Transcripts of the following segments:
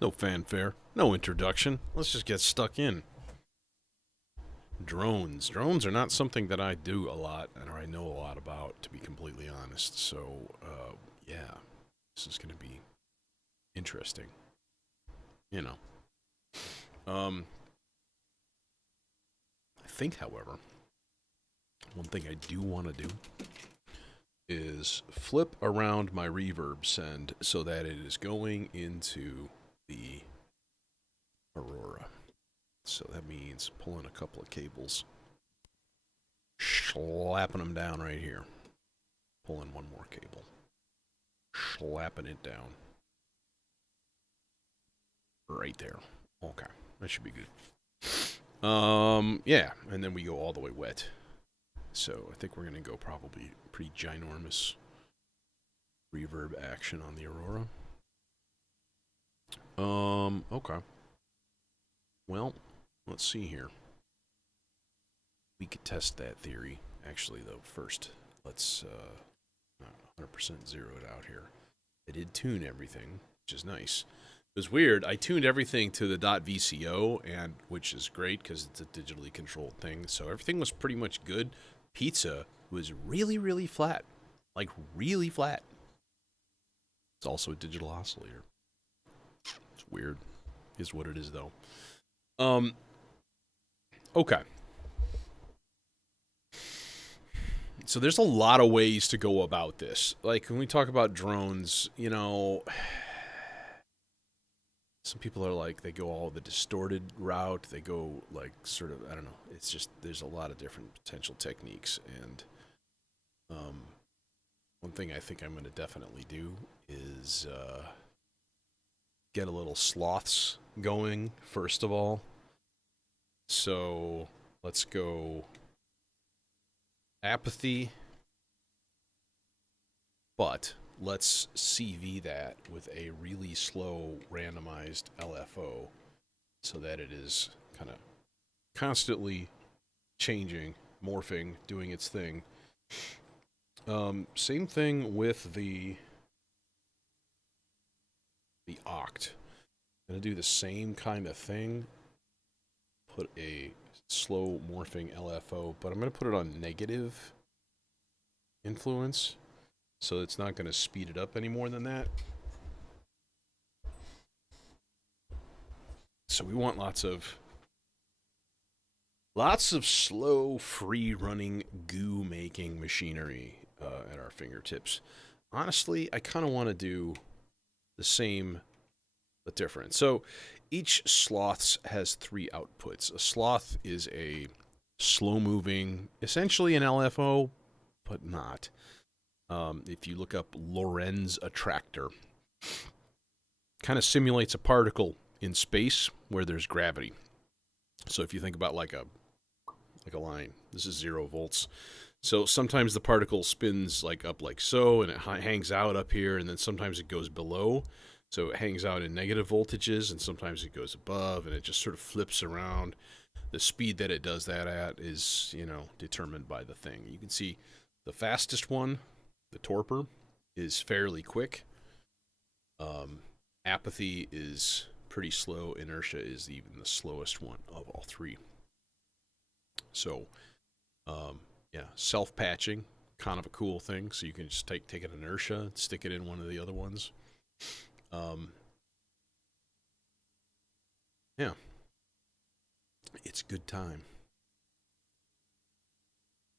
No fanfare, no introduction. Let's just get stuck in. Drones. Drones are not something that I do a lot or I know a lot about, to be completely honest. So, yeah, this is going to be interesting. You know. Um, I think, however, one thing I do want to do is flip around my reverb send so that it is going into the Aurora. So that means pulling a couple of cables, slapping them down right here. Pulling one more cable, slapping it down right there. Okay, that should be good. Yeah, and then we go all the way wet. So I think we're gonna go probably pretty ginormous reverb action on the Aurora. Okay. Well, let's see here. We could test that theory. Actually, though, first, let's 100% zero it out here. I did tune everything, which is nice. It was weird. I tuned everything to the .vco, and which is great because it's a digitally controlled thing. So everything was pretty much good. Pizza was really, really flat, like really flat. It's also a digital oscillator. It's weird, is what it is though. Um. Okay. So there's a lot of ways to go about this. Like when we talk about drones, some people are like they go all the distorted route. They go like sort of I don't know. It's just there's a lot of different potential techniques, and one thing I think I'm going to definitely do is get a little sloths going first of all. So let's go apathy, but let's CV that with a really slow randomized LFO so that it is kind of constantly changing, morphing, doing its thing. Same thing with the oct. I'm gonna do the same kind of thing. Put a slow morphing LFO, but I'm gonna put it on negative influence, so it's not gonna speed it up any more than that. So we want lots of slow, free running goo making machinery at our fingertips. Honestly, I kind of want to do the same but different. So each sloth has three outputs. A sloth is a slow moving, essentially an LFO, but not. If you look up Lorentz attractor, kind of simulates a particle in space where there's gravity. So if you think about like a line, this is 0 volts. So sometimes the particle spins like up like so, and it hangs out up here, and then sometimes it goes below. So it hangs out in negative voltages, and sometimes it goes above, and it just sort of flips around. The speed that it does that at is, determined by the thing. You can see the fastest one, the torpor, is fairly quick. Apathy is pretty slow. Inertia is even the slowest one of all three. So, yeah, self-patching, kind of a cool thing. So you can just take an inertia and stick it in one of the other ones. Yeah, it's good time.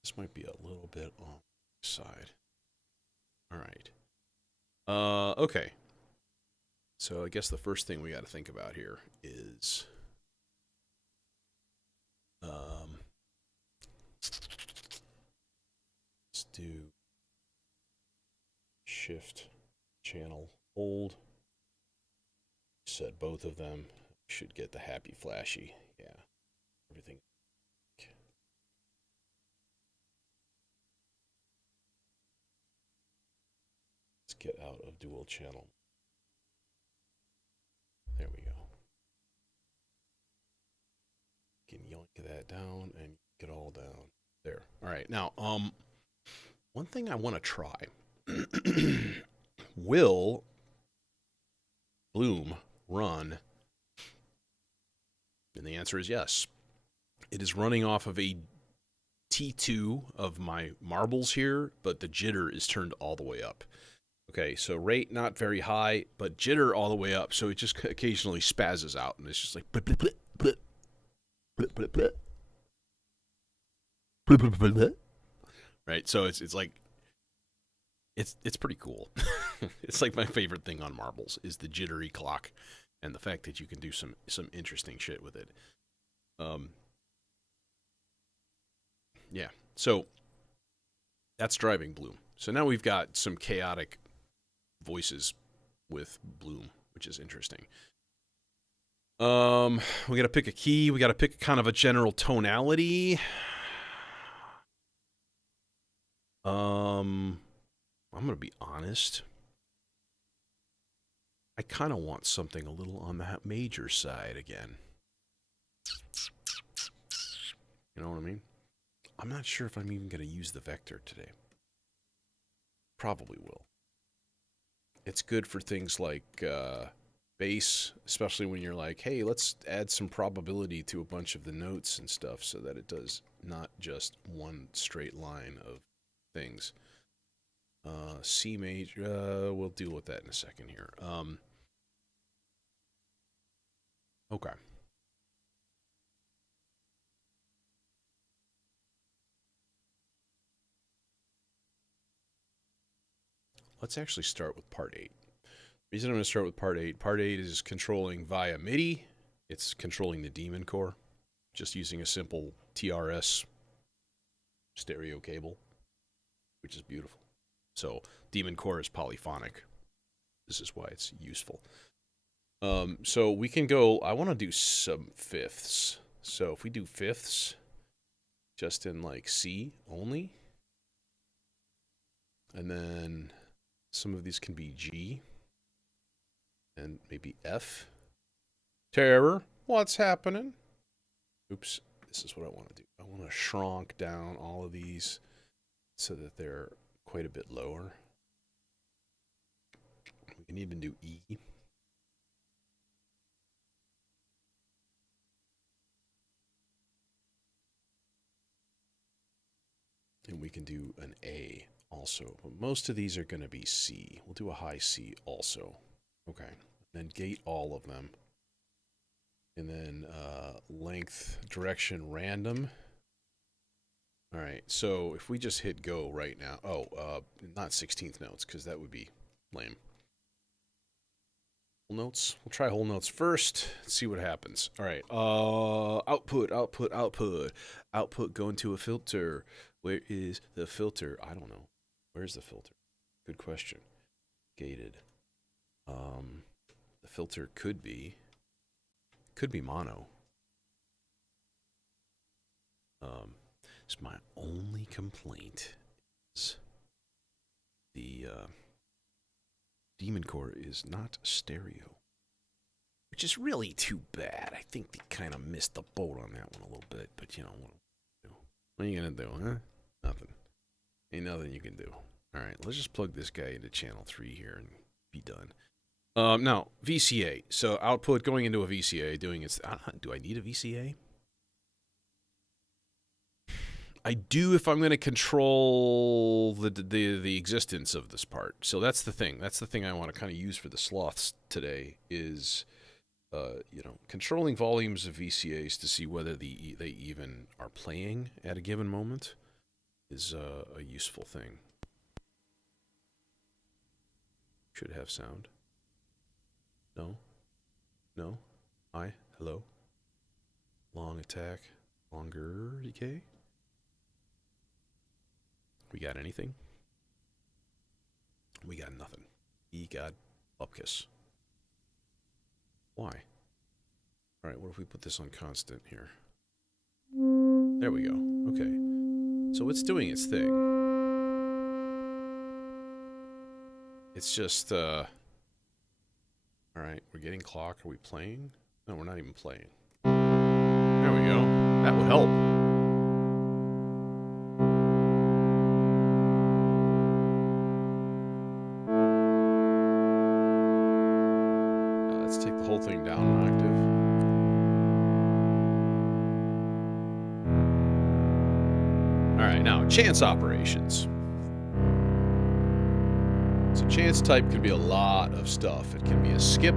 This might be a little bit on the side. All right. Okay. So I guess the first thing we got to think about here is let's do shift channel hold. Set both of them. Should get the happy flashy. Yeah. Everything. Let's get out of dual channel. There we go. Can yoink that down and get all down. There. All right. Now, one thing I want to try. Will Bloom run? And the answer is yes. It is running off of a T2 of my marbles here, but the jitter is turned all the way up. Okay, so rate not very high, but jitter all the way up, so it just occasionally spazzes out, and it's just like blip, blip, blip, blip, blip, blip, blip. Blip, blip, blip, blip. Right, so it's like it's pretty cool. It's like my favorite thing on marbles is the jittery clock, and the fact that you can do some interesting shit with it. Yeah, so that's driving Bloom. So now we've got some chaotic voices with Bloom, which is interesting. We got to pick a key. We got to pick kind of a general tonality. I'm going to be honest. I kind of want something a little on that major side again. You know what I mean? I'm not sure if I'm even going to use the vector today. Probably will. It's good for things like bass, especially when you're like, hey, let's add some probability to a bunch of the notes and stuff so that it does not just one straight line of things. C major, we'll deal with that in a second here. Okay. Let's actually start with part 8. The reason I'm going to start with part 8 is controlling via MIDI. It's controlling the daemon core, just using a simple TRS stereo cable, which is beautiful. So daemon core is polyphonic. This is why it's useful. So we can go, I want to do some fifths. So if we do fifths, just in like C only, and then some of these can be G, and maybe F. Terror, what's happening? Oops, this is what I want to do. I want to shrunk down all of these so that they're quite a bit lower. We can even do E. And we can do an A also. But most of these are going to be C. We'll do a high C also. Okay. Then gate all of them. And then length, direction, random. All right. So if we just hit go right now. Oh, not 16th notes, because that would be lame. Whole notes. We'll try whole notes first. See what happens. All right. Output, output, output. Output going to a filter. Where is the filter? I don't know. Where's the filter? Good question. Gated. The filter could be mono. It's my only complaint is the daemon core is not stereo, which is really too bad. I think they kind of missed the boat on that one a little bit, but you know, what are you gonna do, huh? Nothing. Ain't nothing you can do. All right, let's just plug this guy into channel 3 here and be done. Now, VCA. So output going into a VCA, doing its... do I need a VCA? I do if I'm going to control the existence of this part. So that's the thing. That's the thing I want to kind of use for the sloths today is, you know, controlling volumes of VCAs to see whether they even are playing at a given moment is a useful thing. Should have sound. No? No? Hi? Hello? Long attack. Longer decay? We got anything? We got nothing. We got upkiss. Why? Alright, what if we put this on constant here? There we go. Okay. So it's doing its thing. It's just, alright, we're getting clock. Are we playing? No, we're not even playing. There we go. That would help. Let's take the whole thing down an octave. Alright, now, chance operations. So chance type can be a lot of stuff. It can be a skip,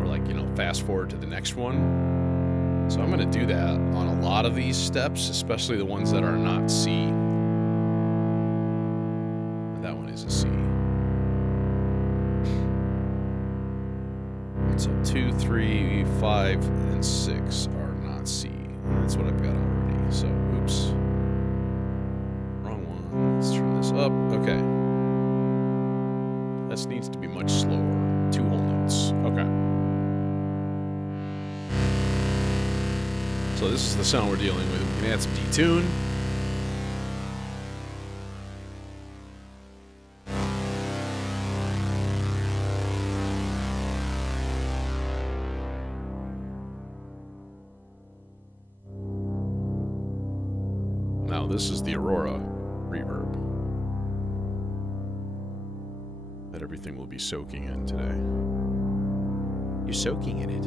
or like, you know, fast forward to the next one. So I'm going to do that on a lot of these steps, especially the ones that are not C. That one is a C. So 2, 3, 5, and 6 are not C. That's what I've got already. So, oops. Wrong one. Let's turn this up. Okay. This needs to be much slower. 2 whole notes. Okay. So this is the sound we're dealing with. We can add some detune. Now this is the Aurora reverb that everything will be soaking in today. You're soaking in it.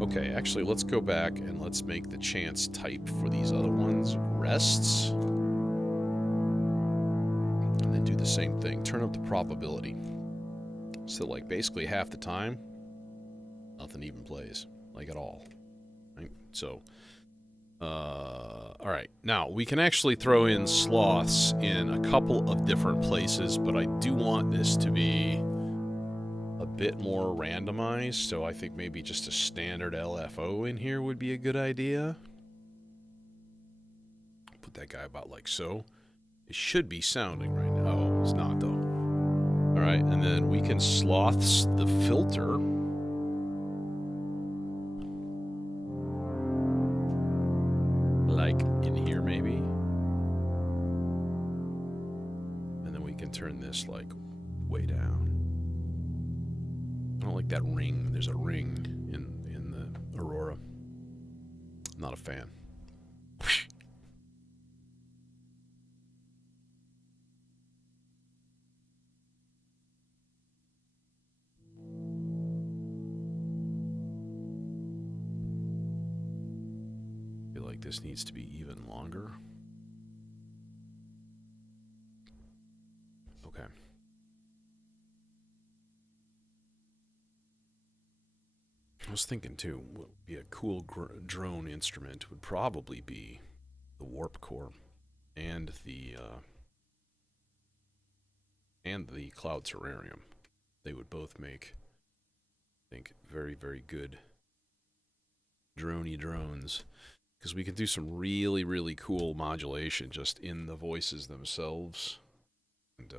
Okay, actually, let's go back and let's make the chance type for these other ones rests. And then do the same thing. Turn up the probability. So, like, basically half the time, nothing even plays. Like, at all. Right? So, alright. Now, we can actually throw in sloths in a couple of different places, but I do want this to be a bit more randomized, so I think maybe just a standard LFO in here would be a good idea. Put that guy about like so. It should be sounding right now. Oh, it's not though. Alright, and then we can sloths the filter. Like in here maybe. And then we can turn this like way down. I don't like that ring. There's a ring in the Aurora. Not a fan. I feel like this needs to be even longer. Okay. I was thinking too, what would be a cool drone instrument would probably be the warp core and the cloud terrarium. They would both make, I think, very, very good droney drones, because we can do some really, really cool modulation just in the voices themselves, and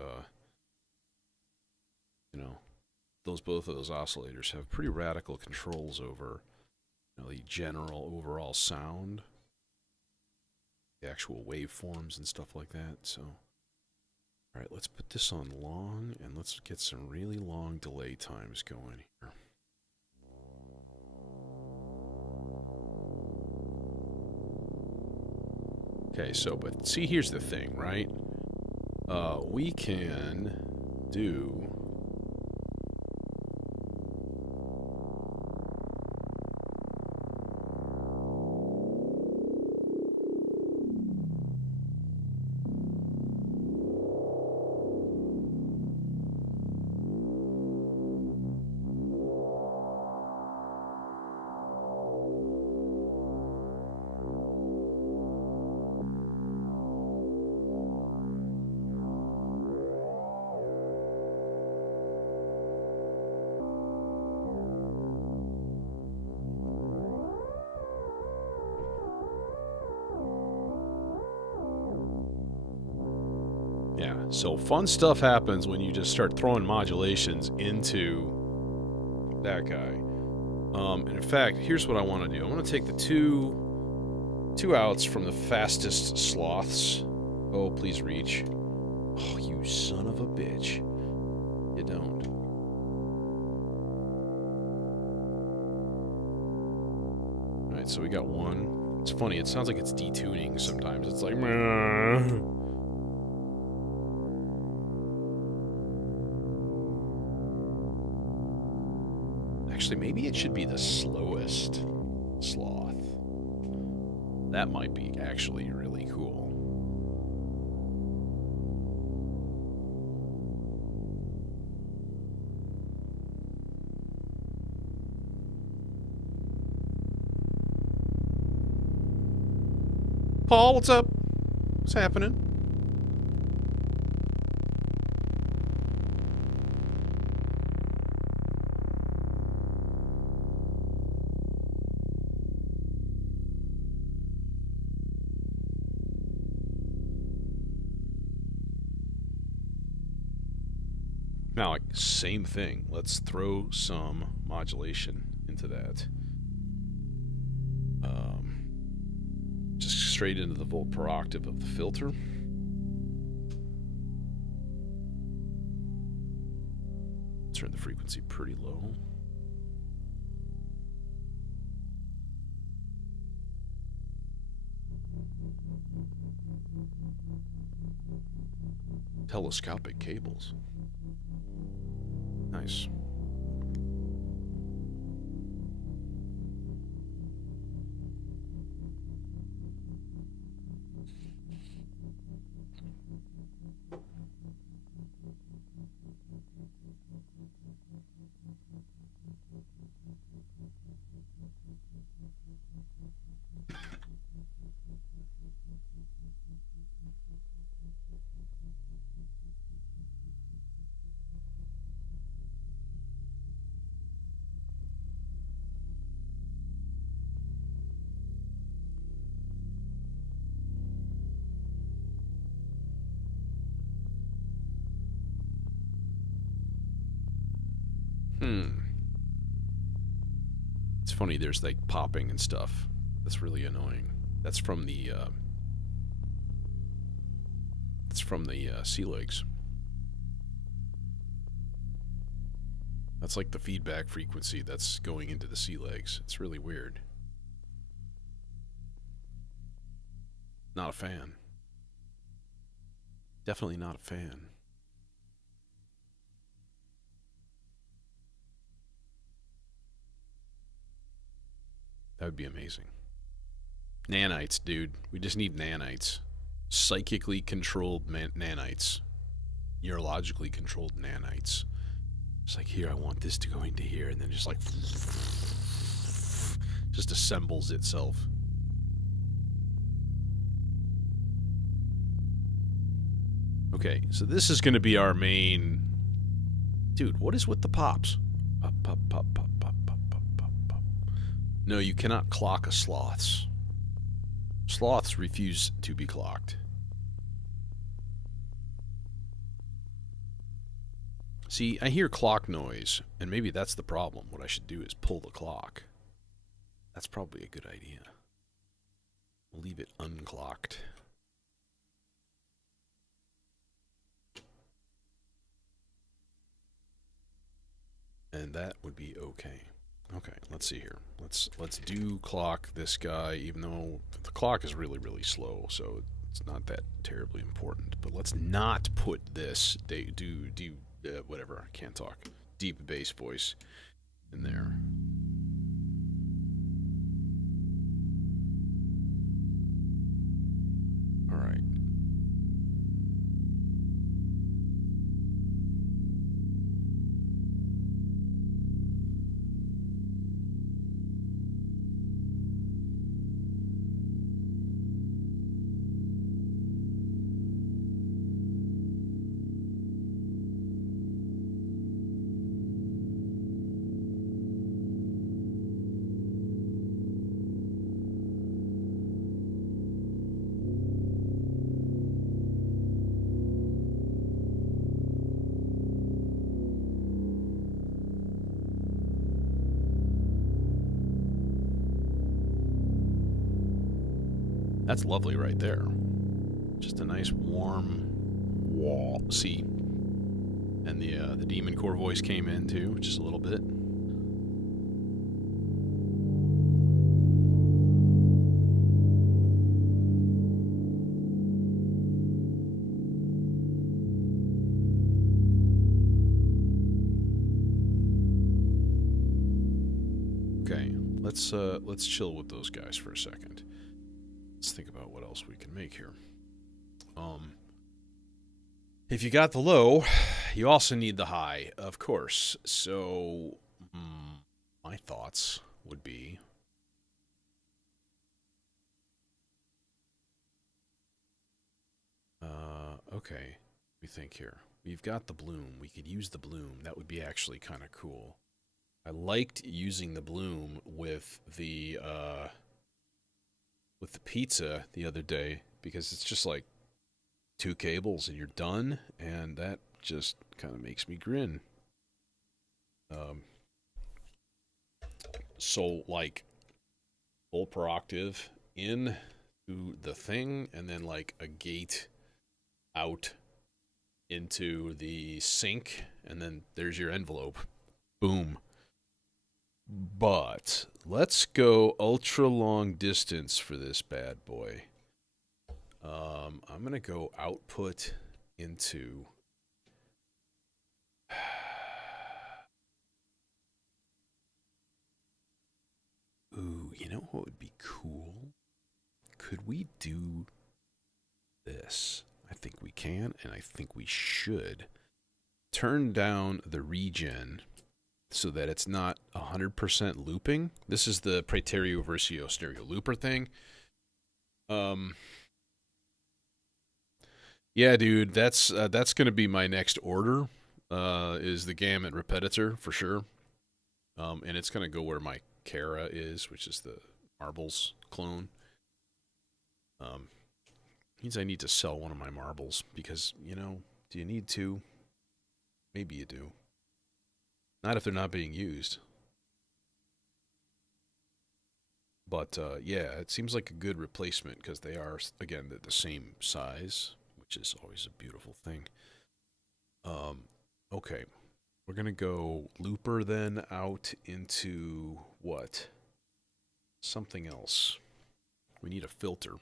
you know. Both of those oscillators have pretty radical controls over, you know, the general overall sound, the actual waveforms and stuff like that. So, all right, let's put this on long, and let's get some really long delay times going here. Okay, so, but see, here's the thing, right? We can do... So fun stuff happens when you just start throwing modulations into that guy. And in fact, here's what I want to do. I want to take the two outs from the fastest sloths. Oh, please reach. Oh, you son of a bitch. You don't. Alright, so we got one. It's funny, it sounds like it's detuning sometimes. It's like... Actually, maybe it should be the slowest sloth. That might be actually really cool. Paul, what's up? What's happening? Now, like, same thing. Let's throw some modulation into that. Just straight into the volt per octave of the filter. Turn the frequency pretty low. Telescopic cables. Nice. It's funny, there's like popping and stuff. That's really annoying. That's from the sea legs. That's like the feedback frequency that's going into the sea legs. It's really weird. Not a fan. Definitely not a fan. That would be amazing. Nanites, dude. We just need nanites. Psychically controlled nanites. Neurologically controlled nanites. It's like, here, I want this to go into here, and then just like... just assembles itself. Okay, so this is going to be our main... Dude, what is with the pops? Pop, pop, pop, pop, pop, pop, pop, pop, pop. No, you cannot clock a sloths. Sloths refuse to be clocked. See, I hear clock noise, and maybe that's the problem. What I should do is pull the clock. That's probably a good idea. We'll leave it unclocked. And that would be okay. Okay, let's see here. Let's do clock this guy, even though the clock is really, really slow, so it's not that terribly important. But let's not put this whatever, I can't talk, deep bass voice in there. All right. That's lovely right there. Just a nice warm wall. See, and the demon core voice came in too, just a little bit. Okay, let's chill with those guys for a second. Let's think about what else we can make here. If you got the low, you also need the high, of course. So, my thoughts would be, okay, we think here. We've got the bloom. We could use the bloom. That would be actually kind of cool. I liked using the bloom with the pizza the other day because it's just like 2 cables and you're done, and that just kind of makes me grin. So like full per octave in to the thing, and then like a gate out into the sink, and then there's your envelope. Boom. But let's go ultra long distance for this bad boy. I'm going to go output into... Ooh, you know what would be cool? Could we do this? I think we can, and I think we should. Turn down the regen so that it's not 100% looping. This is the Praeterio Versio stereo looper thing. Yeah, dude, that's going to be my next order, is the Gamut Repetitor, for sure. And it's going to go where my Kara is, which is the marbles clone. Means I need to sell one of my marbles, because, you know, do you need to? Maybe you do. Not if they're not being used. But, yeah, it seems like a good replacement, because they are, again, the same size, which is always a beautiful thing. Okay. We're going to go looper then out into what? Something else. We need a filter.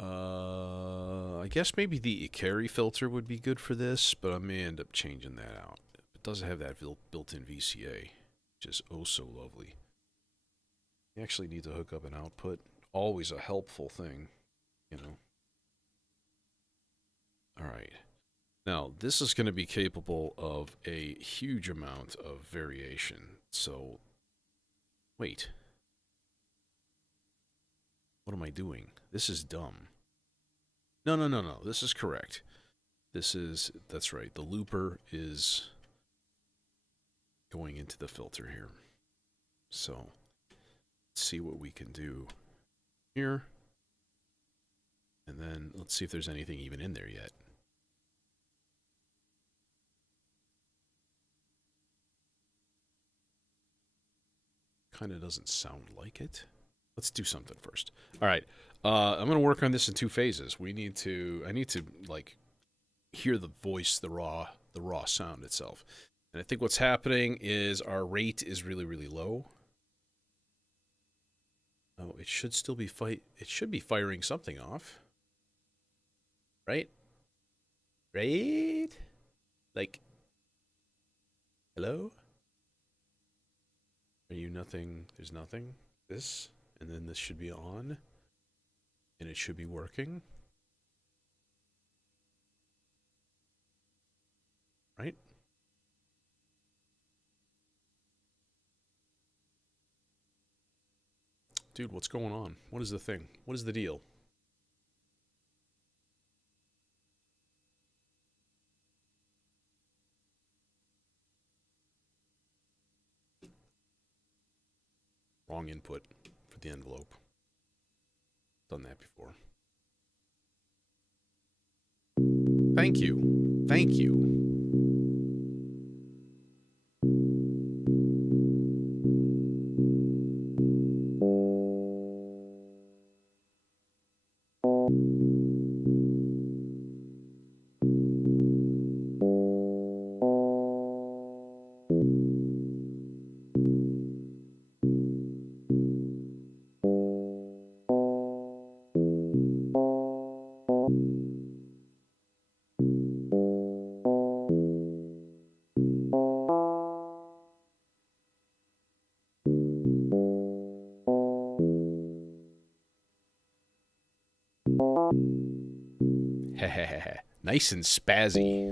I guess maybe the Ikari filter would be good for this, but I may end up changing that out. It doesn't have that built-in VCA, which is oh so lovely. You actually need to hook up an output. Always a helpful thing, you know. Alright. Now, this is going to be capable of a huge amount of variation. So, wait. What am I doing? This is dumb. No. This is correct. That's right. The looper is going into the filter here. So, let's see what we can do here. And then let's see if there's anything even in there yet. Kind of doesn't sound like it. Let's do something first. All right. I'm going to work on this in 2 phases. I need to like hear the voice, the raw sound itself. And I think what's happening is our rate is really, really low. Oh, it should still be it should be firing something off. Right? Right? Like, hello? Are you nothing? There's nothing. This, and then this should be on, and it should be working. Right? Dude, what's going on? What is the thing? What is the deal? Wrong input for the envelope. Done that before. Thank you. Thank you. Nice and spazzy.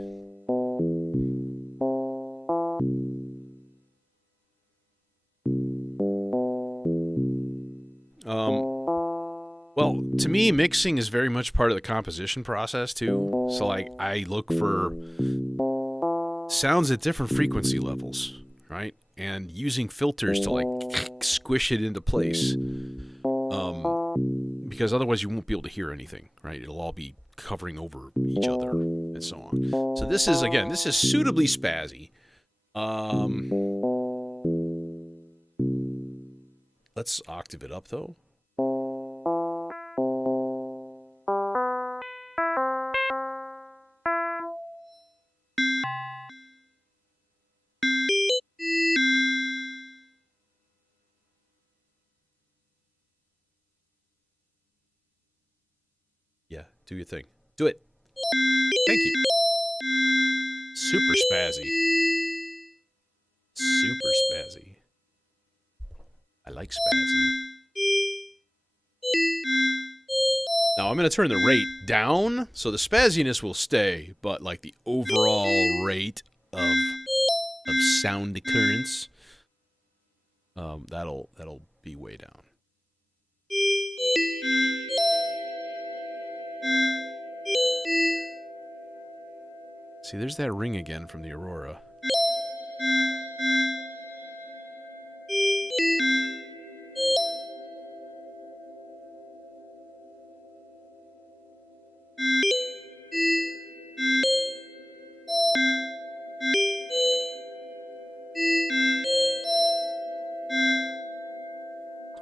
Well, to me, mixing is very much part of the composition process, too. So, like, I look for sounds at different frequency levels, right? And using filters to, like, squish it into place. Because otherwise you won't be able to hear anything, right? It'll all be covering over each other and so on. So this is, again, this is suitably spazzy. Let's octave it up, though. Yeah, do your thing. Do it. Thank you. Super spazzy. Super spazzy. I like spazzy. Now I'm going to turn the rate down, so the spazziness will stay, but like the overall rate of sound occurrence, that'll be way down. See, there's that ring again from the Aurora.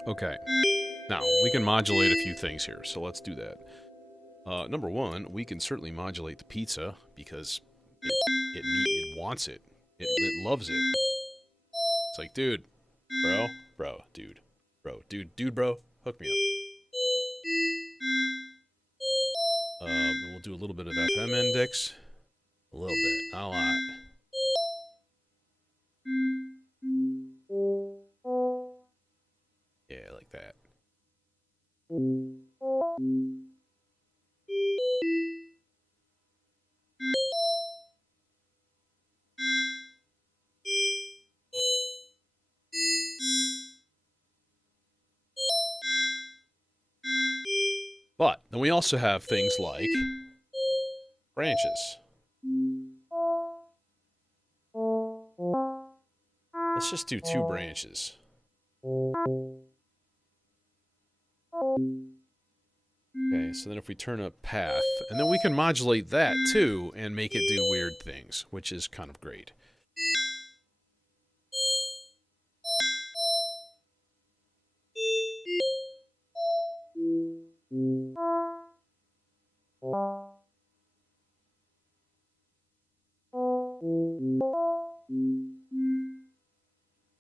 Okay, now we can modulate a few things here, so let's do that. Number one, we can certainly modulate the pizza because it wants it. It loves it. It's like, dude, bro, dude, hook me up. And we'll do a little bit of FM index. A little bit, not a lot. Yeah, like that. But then we also have things like branches. Let's just do 2 branches. Okay, so then if we turn up path, and then we can modulate that too and make it do weird things, which is kind of great.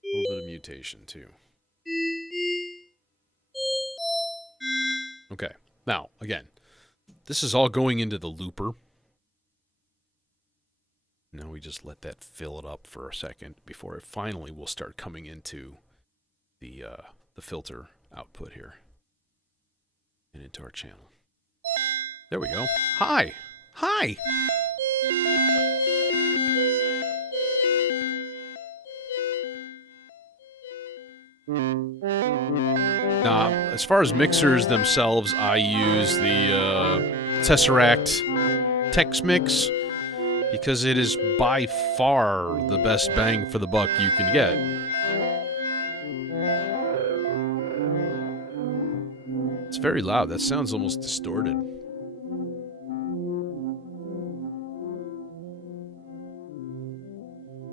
A little bit of mutation too. Okay, now, again, this is all going into the looper. Now we just let that fill it up for a second before it finally will start coming into the filter output here and into our channel. There we go. Hi! Hi! Now, as far as mixers themselves, I use the Tesseract Tex Mix because it is by far the best bang for the buck you can get. It's very loud. That sounds almost distorted.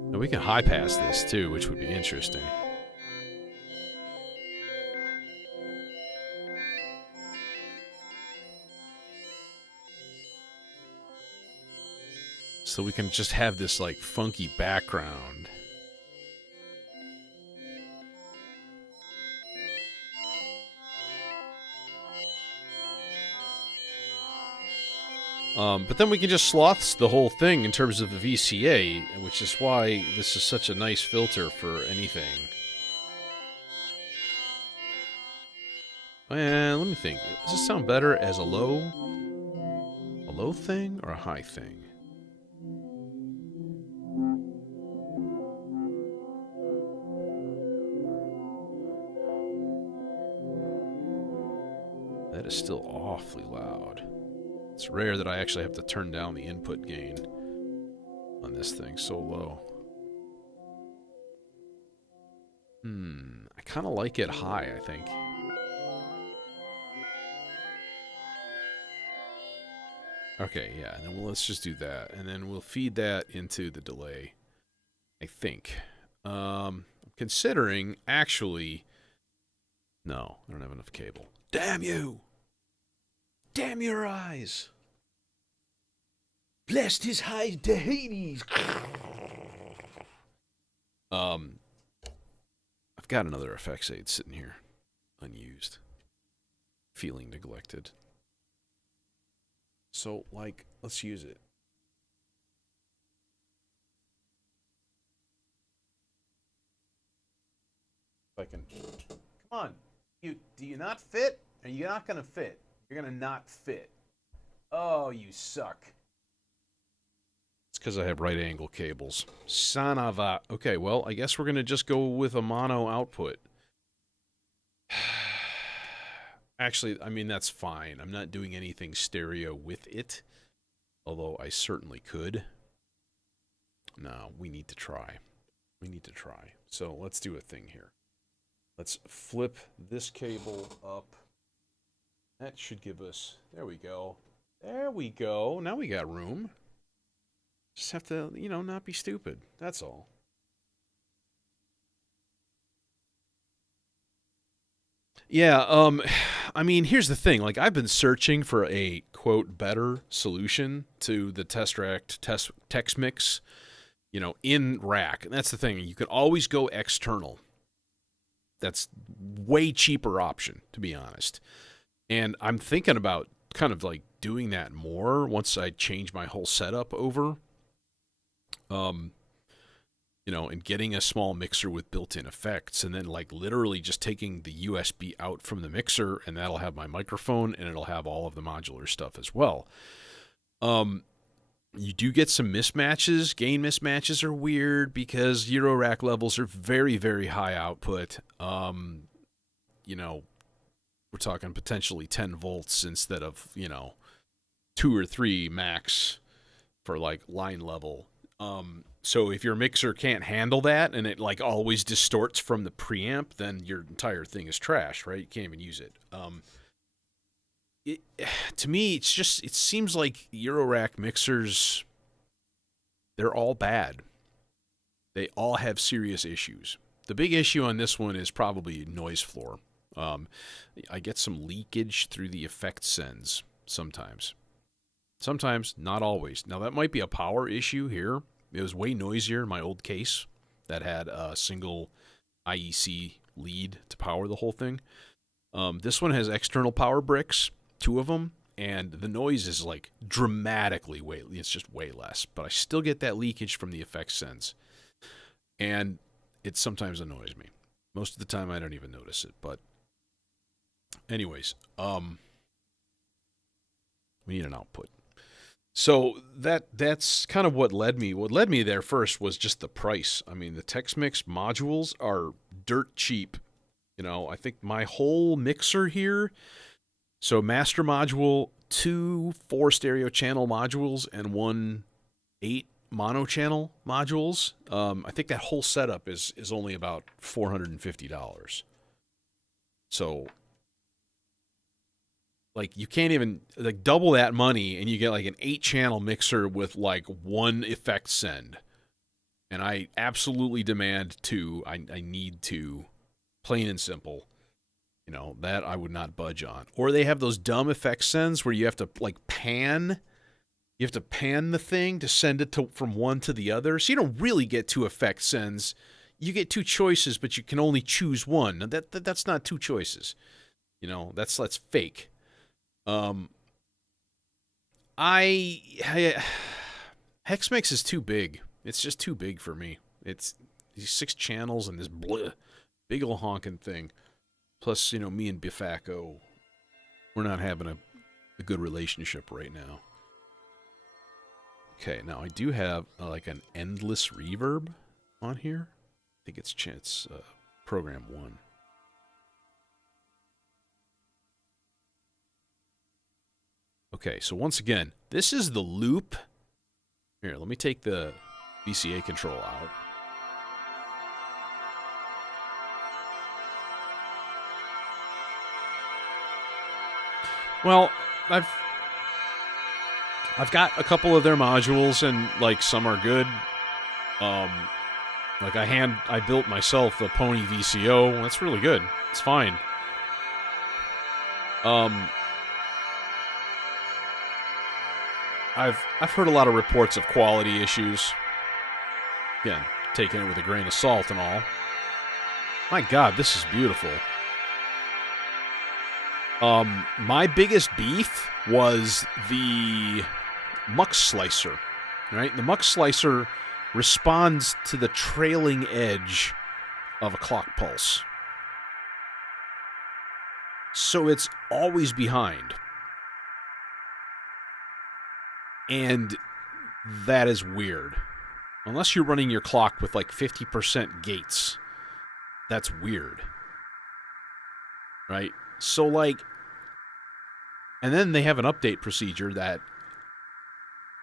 And we can high pass this too, which would be interesting. So we can just have this like funky background. But then we can just sloth the whole thing in terms of the VCA, which is why this is such a nice filter for anything. And let me think. Does this sound better as a low low thing or a high thing? That is still awfully loud. It's rare that I actually have to turn down the input gain on this thing so low. I kind of like it high, I think. Okay, yeah, and then let's just do that. And then we'll feed that into the delay, I think. Considering, actually... No, I don't have enough cable. Damn you! Damn your eyes! Blessed his high to Hades! I've got another effects aid sitting here, unused, feeling neglected. So, like, let's use it. If I can. Come on, do you not fit? Are you not gonna fit? You're gonna not fit. Oh, you suck. It's because I have right angle cables. Son of a... Okay, well, I guess we're going to just go with a mono output. Actually, I mean, that's fine. I'm not doing anything stereo with it. Although I certainly could. No, we need to try. We need to try. So let's do a thing here. Let's flip this cable up. That should give us... There we go. There we go. Now we got room. Just have to, you know, not be stupid. That's all. Yeah, I mean, here's the thing. Like, I've been searching for a, quote, better solution to the Tesseract text mix, you know, in rack. And that's the thing. You can always go external. That's way cheaper option, to be honest. And I'm thinking about kind of like doing that more once I change my whole setup over. You know, and getting a small mixer with built-in effects, and then like literally just taking the USB out from the mixer, and that'll have my microphone, and it'll have all of the modular stuff as well. You do get some mismatches. Gain mismatches are weird because Eurorack levels are very, very high output. You know, we're talking potentially 10 volts instead of, you know, 2 or 3 max for like line level. So if your mixer can't handle that and it like always distorts from the preamp, then your entire thing is trash, right? You can't even use it. To me, it seems like Eurorack mixers, they're all bad. They all have serious issues. The big issue on this one is probably noise floor. I get some leakage through the effect sends sometimes. Sometimes, not always. Now, that might be a power issue here. It was way noisier in my old case that had a single IEC lead to power the whole thing. This one has external power bricks, 2 of them, and the noise is like dramatically it's just way less. But I still get that leakage from the effect sends. And it sometimes annoys me. Most of the time, I don't even notice it. But anyways, we need an output. So that's kind of what led me. What led me there first was just the price. I mean, the TextMix modules are dirt cheap. You know, I think my whole mixer here, so master module, 2 4 stereo channel modules, and 1 8 mono channel modules. I think that whole setup is only about $450. So, like, you can't even like double that money and you get like an 8-channel mixer with like 1 effect send. And I absolutely demand 2. I need 2, plain and simple. You know, that I would not budge on. Or they have those dumb effect sends where you have to like pan. You have to pan the thing to send it from one to the other. So you don't really get 2 effect sends. You get 2 choices, but you can only choose one. Now that's not 2 choices. You know, that's fake. Hexmix is too big. It's just too big for me. It's these 6 channels and this big ol' honking thing. Plus, you know, me and Bifaco, we're not having a good relationship right now. Okay, now I do have like an endless reverb on here. I think it's program 1. Okay, so once again, this is the loop. Here, let me take the VCA control out. Well, I've got a couple of their modules, and like some are good. Like I built myself the Pony VCO. That's really good. It's fine. I've heard a lot of reports of quality issues. Again, taking it with a grain of salt and all. My God, this is beautiful. My biggest beef was the Mux Slicer. Right? The Mux Slicer responds to the trailing edge of a clock pulse. So it's always behind. And that is weird. Unless you're running your clock with like 50% gates. That's weird. Right? So like, and then they have an update procedure that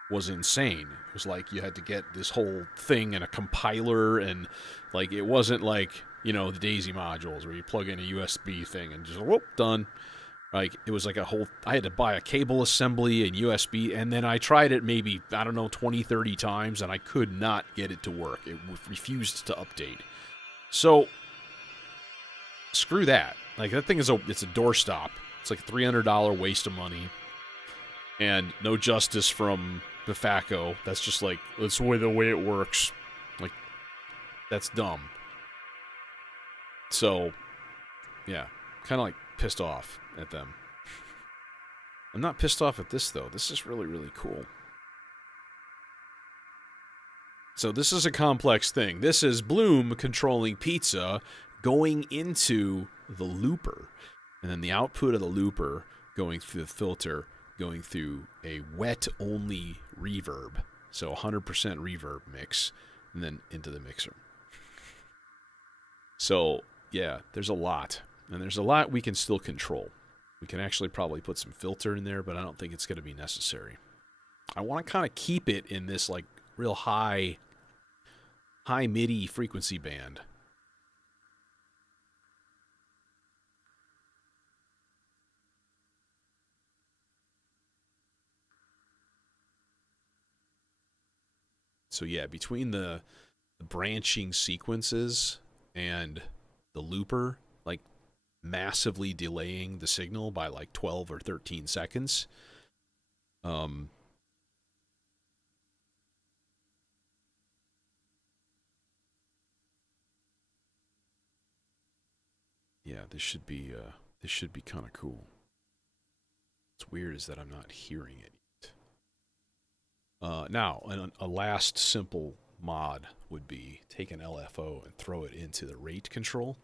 was insane. It was like you had to get this whole thing in a compiler, and like it wasn't like, you know, the Daisy modules where you plug in a USB thing and just whoop, done. Like it was like a whole, I had to buy a cable assembly and USB, and then I tried it maybe, I don't know, 20, 30 times, and I could not get it to work. It refused to update. So screw that. Like that thing it's a doorstop. It's like a $300 waste of money, and no justice from Bifaco. That's just like, that's the way it works. Like, that's dumb. So, yeah, kind of like pissed off at them. I'm not pissed off at this though. This is really, really cool. So this is a complex thing. This is Bloom controlling pizza going into the looper, and then the output of the looper going through the filter, going through a wet-only reverb, so 100% reverb mix, and then into the mixer. So, yeah, there's a lot, and there's a lot we can still control. We can actually probably put some filter in there, but I don't think it's going to be necessary. I want to kind of keep it in this, like, real high MIDI frequency band. So yeah, between the branching sequences and the looper, like massively delaying the signal by like 12 or 13 seconds, yeah, this should be kind of cool. What's weird is that I'm not hearing it yet. Now, a last simple mod would be take an LFO and throw it into the rate control.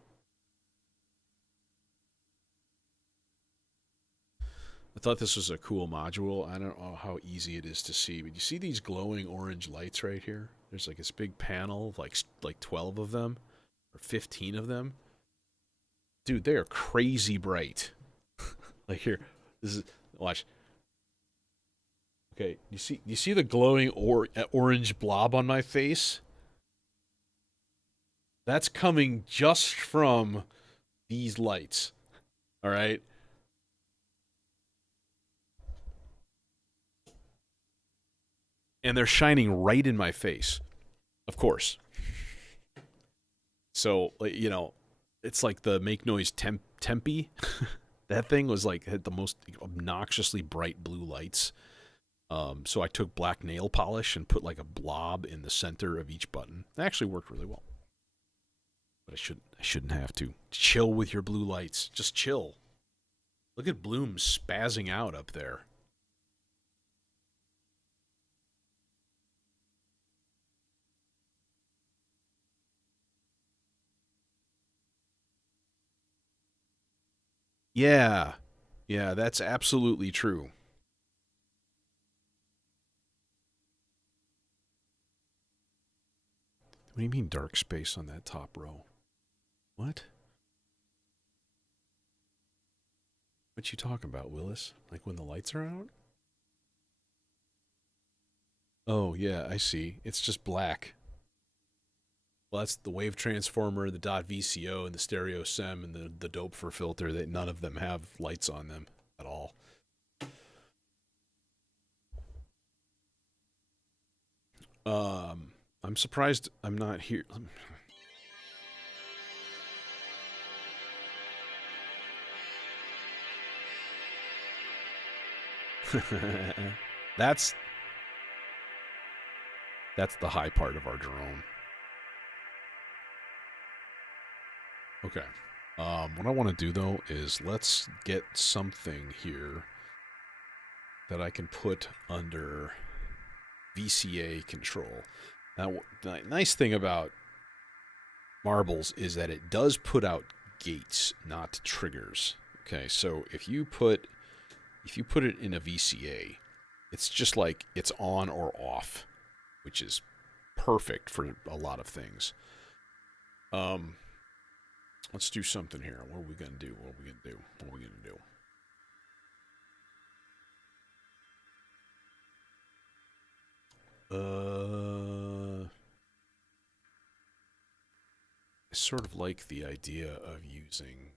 I thought this was a cool module. I don't know how easy it is to see, but you see these glowing orange lights right here? There's like this big panel of like 12 of them or 15 of them. Dude, they are crazy bright. Like here, this is, watch. Okay, you see the glowing orange blob on my face? That's coming just from these lights. All right? And they're shining right in my face. Of course. So, you know, it's like the Make Noise Tempe. That thing was like, had the most obnoxiously bright blue lights. So I took black nail polish and put like a blob in the center of each button. It actually worked really well. But I shouldn't have to. Chill with your blue lights. Just chill. Look at Bloom spazzing out up there. Yeah. Yeah, that's absolutely true. What do you mean dark space on that top row? What? What you talking about, Willis? Like when the lights are out? Oh, yeah, I see. It's just black. Well, that's the wave transformer, the .vco, and the stereo sem, and the Doepfer filter. That none of them have lights on them at all. I'm surprised I'm not here. that's the high part of our drone. Okay. What I want to do though is let's get something here that I can put under VCA control. Now, the nice thing about Marbles is that it does put out gates, not triggers. Okay, so if you put it in a VCA, it's just like it's on or off, which is perfect for a lot of things. Let's do something here. What are we gonna do? I sort of like the idea of using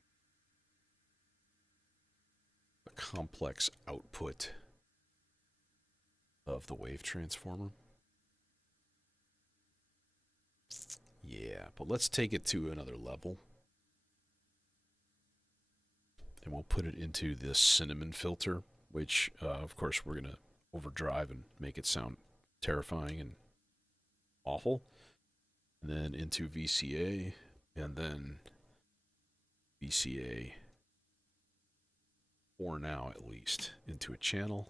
a complex output of the wave transformer. Yeah, but let's take it to another level. And we'll put it into this cinnamon filter, which, of course, we're going to overdrive and make it sound terrifying and awful. And then into VCA, and then VCA, for now at least, into a channel.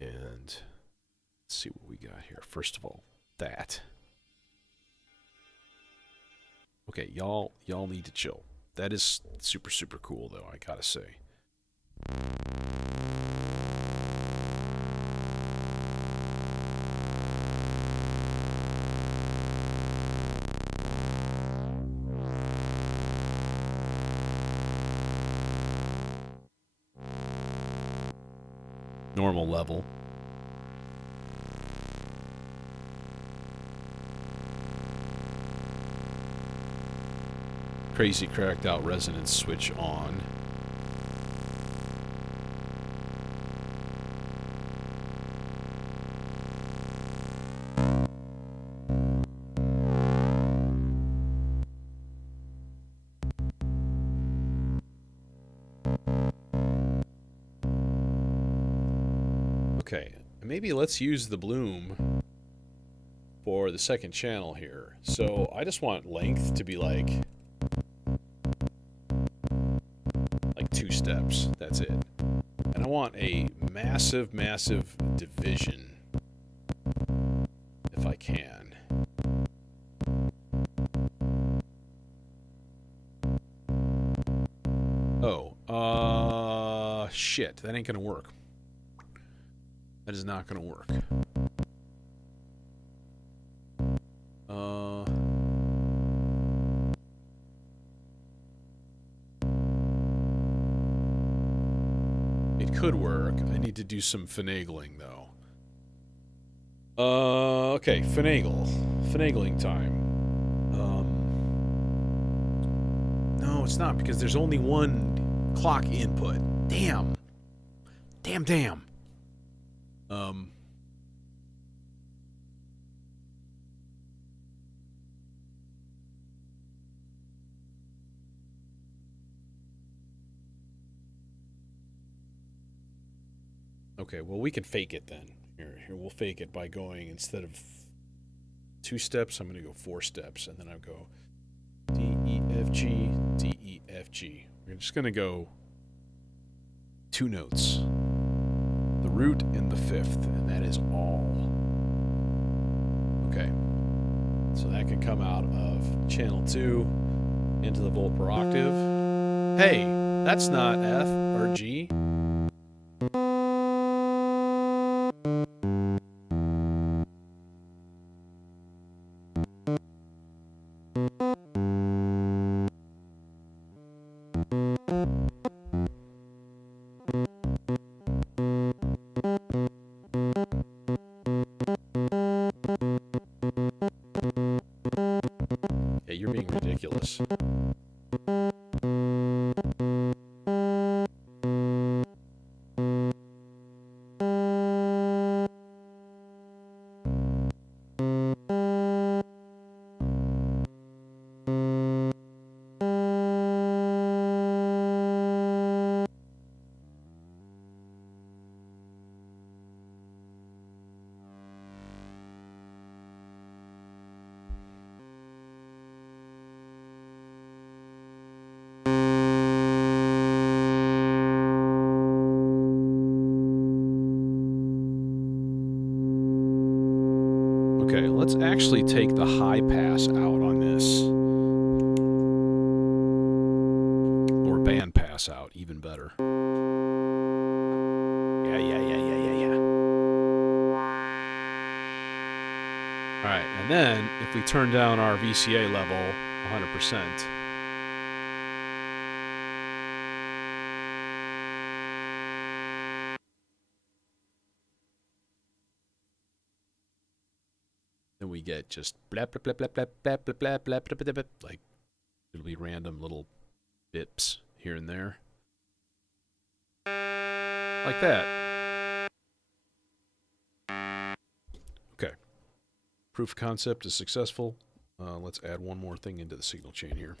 And let's see what we got here. First of all, that. Okay, y'all need to chill. That is super, super cool, though, I gotta say. Normal level. Crazy cracked out resonance switch on. Okay, maybe let's use the bloom for the second channel here. So I just want length to be like 2 steps. That's it. And I want a massive, massive division if I can. Oh, shit. That ain't gonna work. That is not gonna work. Could work. I need to do some finagling, though. Okay, finagling time. No, it's not, because there's only one clock input. Damn. Okay, well, we can fake it then. Here, we'll fake it by going, instead of 2 steps, I'm going to go 4 steps, and then I'll go D, E, F, G, D, E, F, G. We're just going to go 2 notes. The root and the 5th, and that is all. Okay. So that can come out of channel 2 into the volt per octave. Hey, that's not F or G. this. Okay, let's actually take the high pass out on this. Or band pass out, even better. Yeah. Alright, and then if we turn down our VCA level 100%, then we get just blap, blap, blap, blap, blap, blap, blap, blap, blap, blap, blap, like it'll be random little bips here and there. Like that. Okay. Proof of concept is successful. Let's add one more thing into the signal chain here.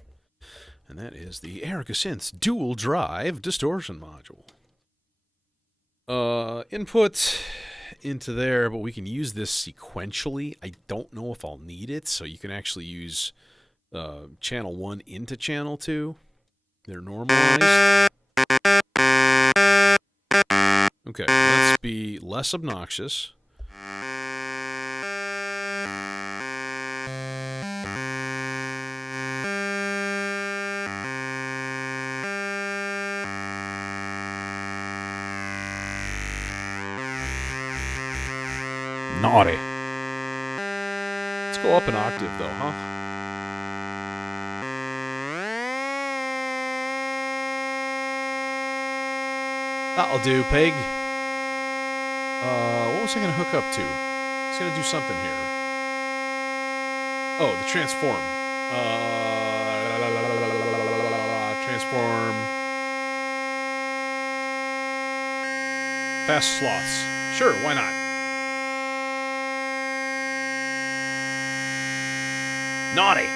And that is the Erica Synth's dual drive distortion module. Input into there, but we can use this sequentially. I don't know if I'll need it, so you can actually use channel 1 into channel 2. They're normalized. Okay, let's be less obnoxious. Naughty. Let's go up an octave, though, huh? That'll do, Peg. What was I going to hook up to? I was going to do something here. Oh, the transform. Transform. Fast slots. Sure, why not? Naughty.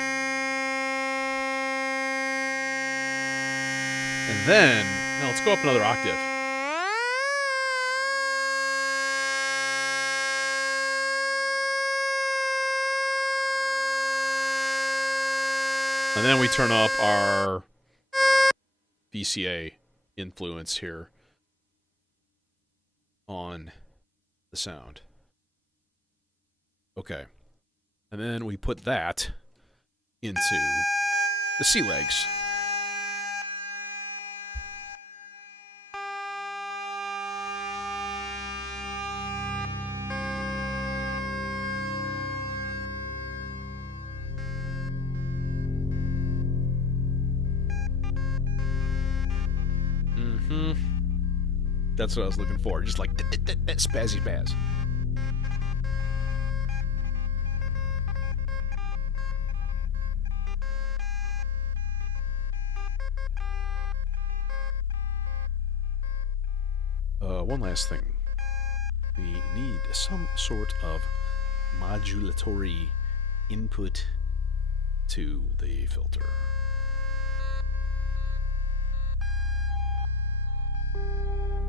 And then, now let's go up another octave. And then we turn up our VCA influence here on the sound. Okay. And then we put that into the C legs. That's what I was looking for. Just like spazzy spaz. One last thing. We need some sort of modulatory input to the filter.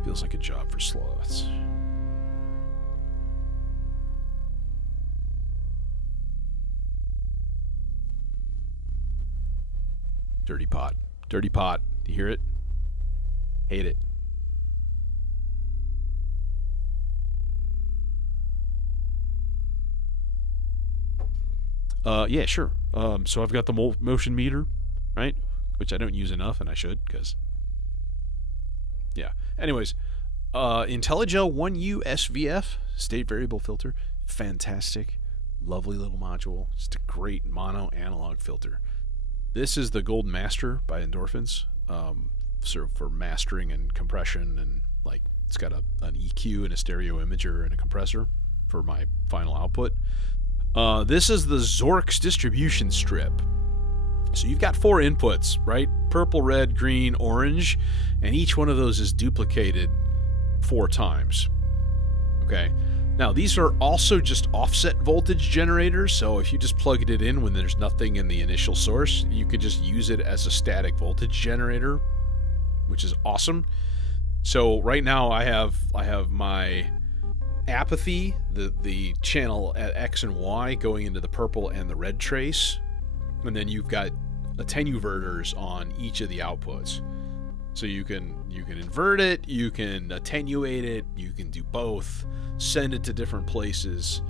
Feels like a job for sloths. Dirty pot. Dirty pot. Do you hear it? Hate it. Yeah, sure. So I've got the motion meter, right? Which I don't use enough, and I should, because... Yeah. Anyways, IntelliGel 1U SVF, state variable filter. Fantastic. Lovely little module. Just a great mono analog filter. This is the Gold Master by Endorphins, sort of for mastering and compression, and like it's got an EQ and a stereo imager and a compressor for my final output. This is the Zork's distribution strip. So you've got 4 inputs, right? Purple, red, green, orange, and each one of those is duplicated 4 times. Okay. Now, these are also just offset voltage generators, so if you just plugged it in when there's nothing in the initial source, you could just use it as a static voltage generator, which is awesome. So right now I have my apathy, the channel at X and Y going into the purple and the red trace, and then you've got attenuverters on each of the outputs. So you can invert it, you can attenuate it, you can do both, send it to different places.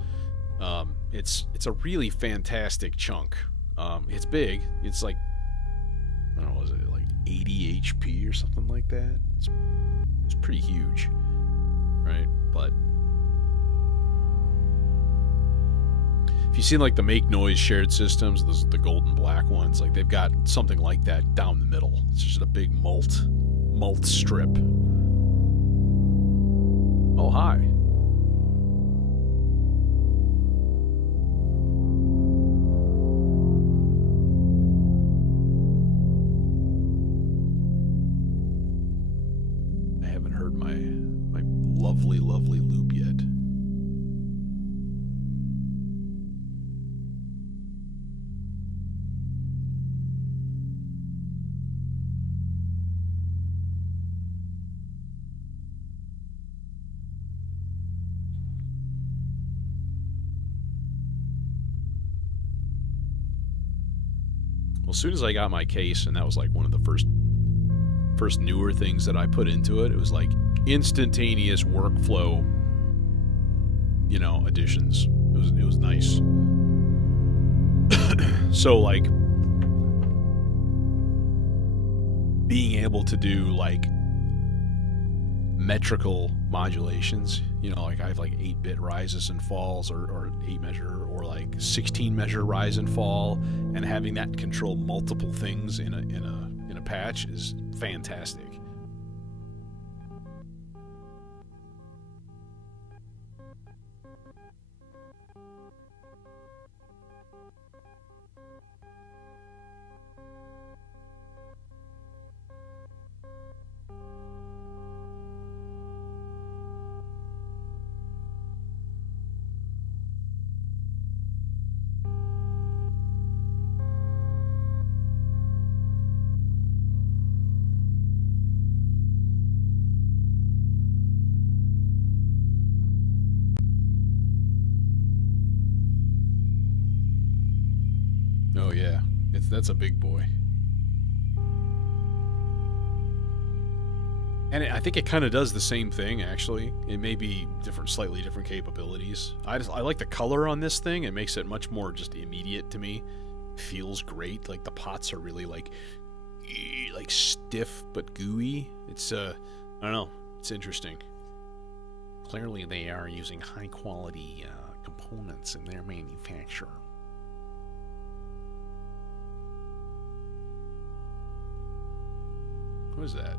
It's a really fantastic chunk. It's big. It's like, I don't know, was it like 80 HP or something like that? It's pretty huge, right? But if you've seen like the Make Noise shared systems, those the gold and black ones, like they've got something like that down the middle. It's just a big mult strip. Oh, hi. I haven't heard my lovely loop yet. Well, as soon as I got my case, and that was like one of the first newer things that I put into it, it was like instantaneous workflow, additions. It was nice. So like being able to do like metrical modulations, like I have like 8-bit rises and falls, or 8 measure, or like 16 measure rise and fall, and having that control multiple things in a patch is fantastic. Oh yeah, that's a big boy. And I think it kind of does the same thing, actually. It may be slightly different capabilities. I like the color on this thing. It makes it much more just immediate to me. Feels great. Like the pots are really like stiff but gooey. It's I don't know. It's interesting. Clearly, they are using high quality components in their manufacture. What is that?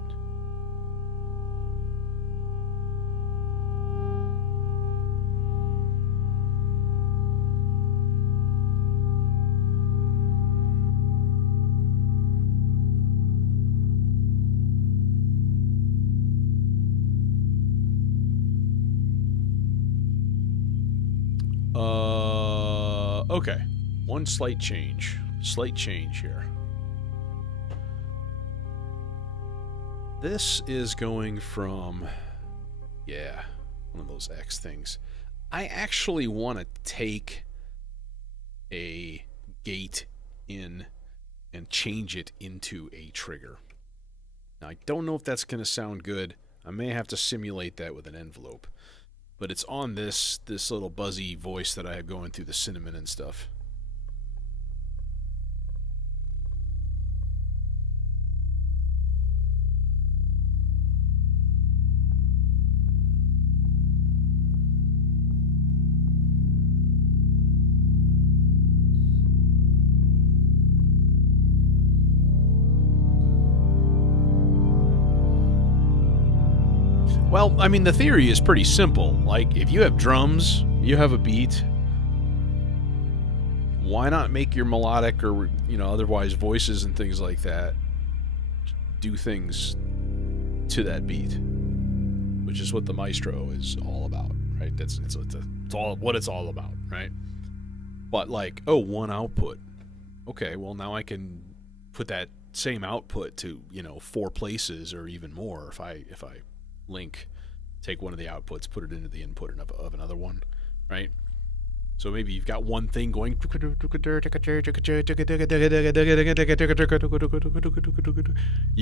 Okay. One slight change. Slight change here. This is going from, one of those X things. I actually want to take a gate in and change it into a trigger. Now, I don't know if that's going to sound good. I may have to simulate that with an envelope. But it's on this little buzzy voice that I have going through the cinnamon and stuff. Well, I mean, the theory is pretty simple. Like, if you have drums, you have a beat, why not make your melodic or, you know, otherwise voices and things like that do things to that beat, which is what the maestro is all about, right? It's all what it's all about, right? But like, oh, one output. Okay, well now I can put that same output to, you know, 4 places or even more if I take one of the outputs, put it into the input of another one, right? So maybe you've got one thing going, you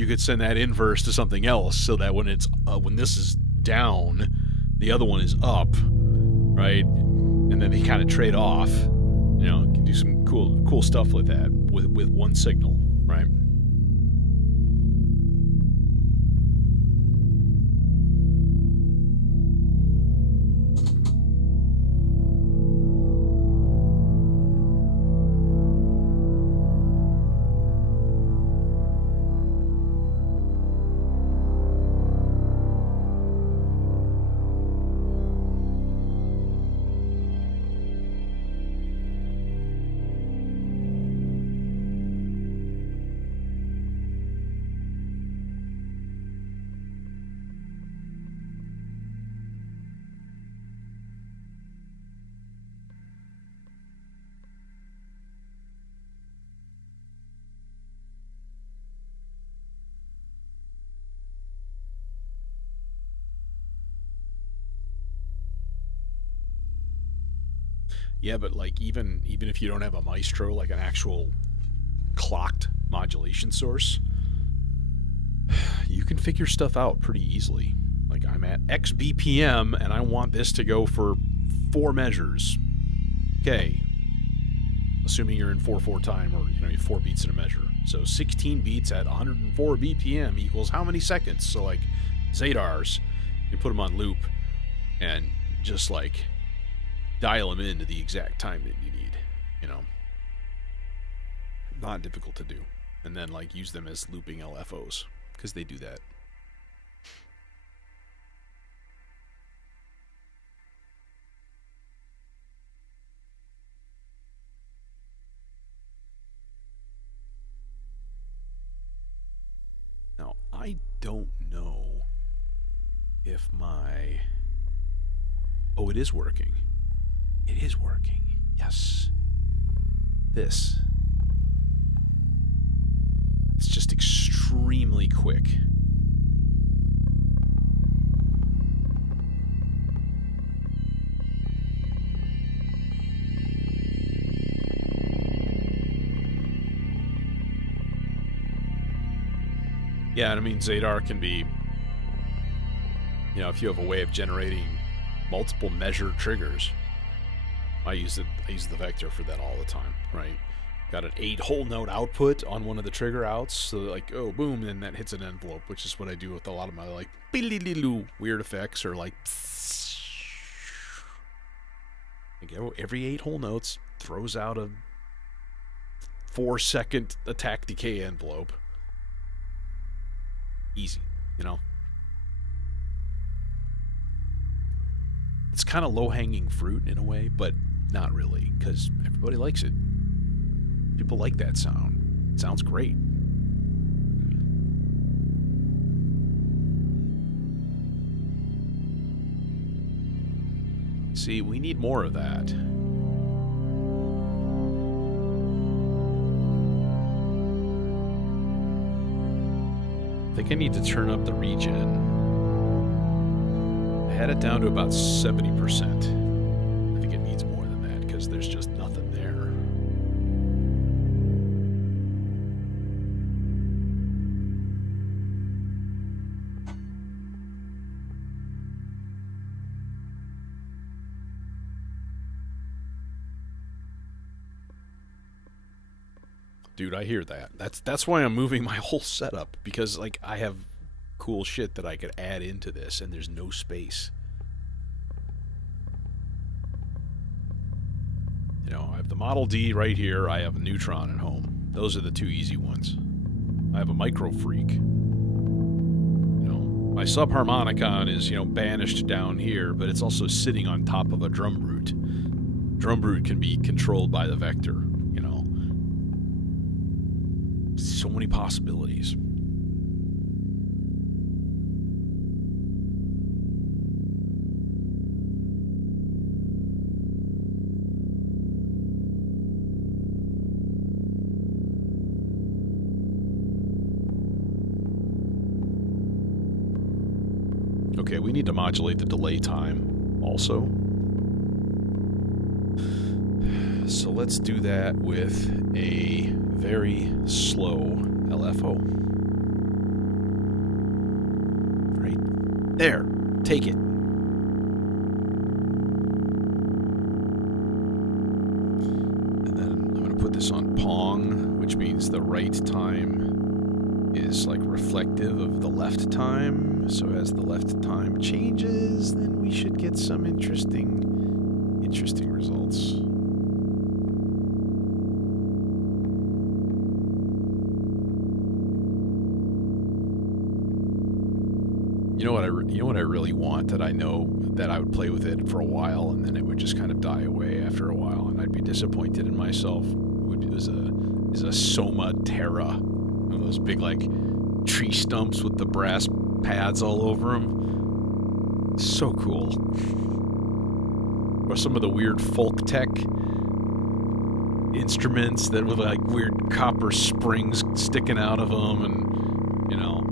could send that inverse to something else so that when it's when this is down, the other one is up, right? And then they kind of trade off. You know, you can do some cool stuff with that with one signal, right? Yeah, but like even if you don't have a maestro, like an actual clocked modulation source, you can figure stuff out pretty easily. Like I'm at X BPM and I want this to go for 4 measures. Okay. Assuming you're in 4/4 time, or you know, 4 beats in a measure. So 16 beats at 104 BPM equals how many seconds? So like Zadars, you put them on loop and just like dial them into the exact time that you need, you know. Not difficult to do. And then like use them as looping LFOs, because they do that. Now, I don't know if my... Oh, it is working. It is working. Yes. This. It's just extremely quick. Yeah, and I mean, Zadar can be, you know, if you have a way of generating multiple measure triggers. I use the vector for that all the time, right? Got an 8 whole note output on one of the trigger outs, so like, oh, boom, and that hits an envelope, which is what I do with a lot of my like weird effects, or like every 8 whole notes throws out a 4-second attack decay envelope. Easy, you know. It's kind of low-hanging fruit in a way, but not really, because everybody likes it. People like that sound. It sounds great. See, we need more of that. I think I need to turn up the regen. I had it down to about 70%. I think it needs more than that because there's just nothing there. Dude, I hear that. That's why I'm moving my whole setup, because like I have cool shit that I could add into this and there's no space. You know, I have the Model D right here. I have a Neutron at home. Those are the 2 easy ones. I have a Micro Freak. You know, my subharmonicon is, you know, banished down here, but it's also sitting on top of a drum root. Drum root can be controlled by the vector. So many possibilities. Okay, we need to modulate the delay time also. So let's do that with a very slow LFO. Right there. Take it. And then I'm going to put this on Pong, which means the right time is like reflective of the left time. So as the left time changes, then we should get some interesting results. You know what I really want, that I know that I would play with it for a while and then it would just kind of die away after a while and I'd be disappointed in myself. Is a Soma Terra. One of those big like tree stumps with the brass pads all over them. So cool. Or some of the weird folk tech instruments that with like weird copper springs sticking out of them, and you know.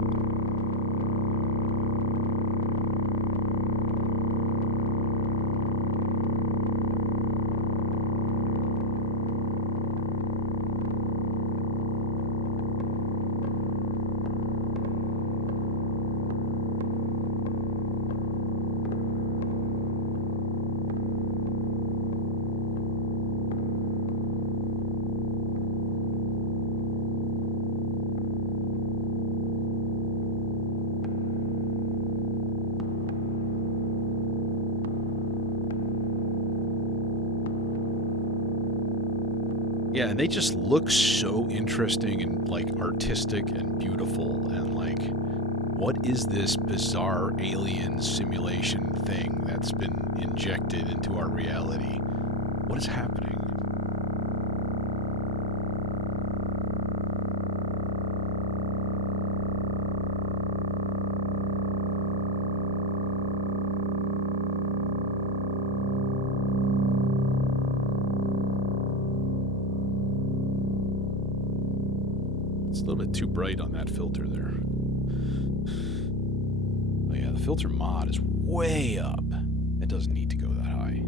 Yeah, and they just look so interesting and like artistic and beautiful, and like, what is this bizarre alien simulation thing that's been injected into our reality? What is happening? It's a little bit too bright on that filter there. Oh yeah, the filter mod is way up. It doesn't need to go that high.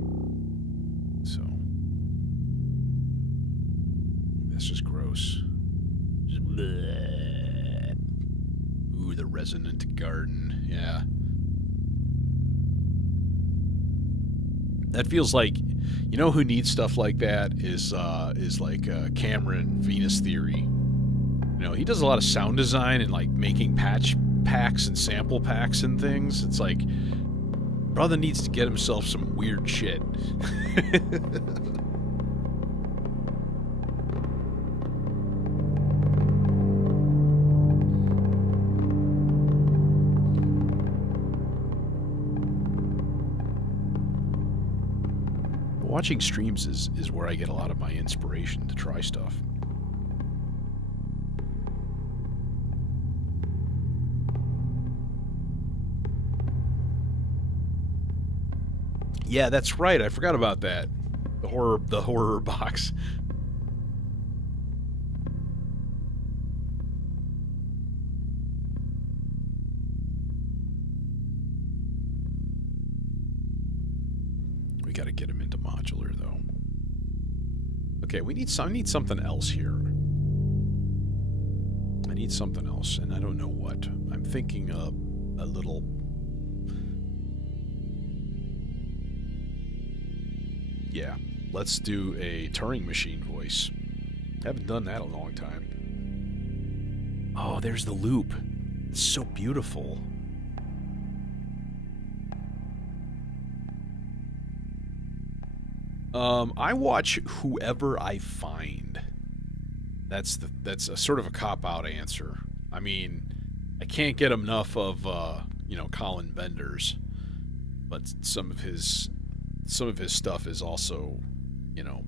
So that's just gross. Just bleh. Ooh, the resonant garden. Yeah. That feels like, you know who needs stuff like that is like Cameron, Venus Theory. You know, he does a lot of sound design and like making patch packs and sample packs and things. It's like, brother needs to get himself some weird shit. Watching streams is where I get a lot of my inspiration to try stuff. Yeah, that's right. I forgot about that. The horror box. We got to get him into modular though. Okay, I need something else here. I need something else, and I don't know what. I'm thinking a little. Yeah, let's do a Turing machine voice. Haven't done that in a long time. Oh, there's the loop. It's so beautiful. I watch whoever I find. That's a sort of a cop-out answer. I mean, I can't get enough of Colin Bender's, but some of his stuff is also,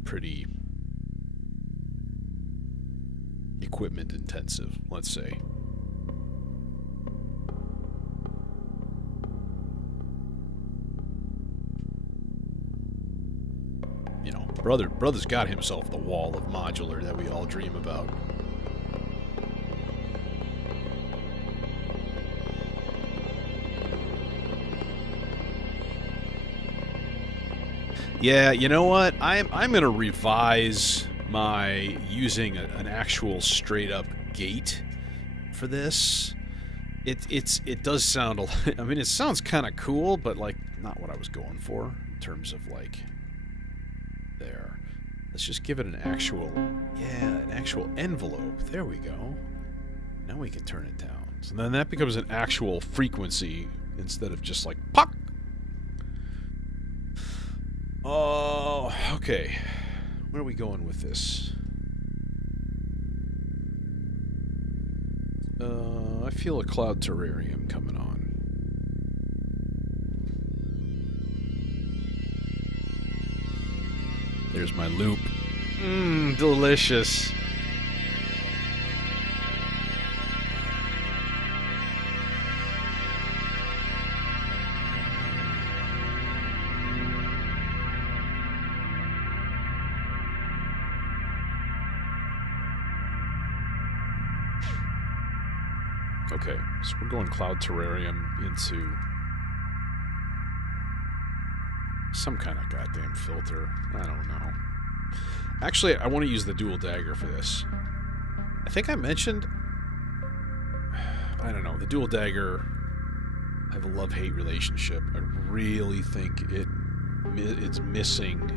pretty equipment intensive, let's say. You know, brother's got himself the wall of modular that we all dream about. Yeah, you know what? I'm gonna revise my using an actual straight up gate for this. It does sound a lot, I mean, it sounds kind of cool, but like not what I was going for in terms of like there. Let's just give it an actual, yeah, an actual envelope. There we go. Now we can turn it down. So then that becomes an actual frequency instead of just like pop. Oh, okay. Where are we going with this? I feel a cloud terrarium coming on. There's my loop. Mmm, delicious. Okay, so we're going cloud terrarium into some kind of goddamn filter. I don't know. Actually, I want to use the dual dagger for this. I think I mentioned, I don't know, the dual dagger, I have a love-hate relationship. I really think it's missing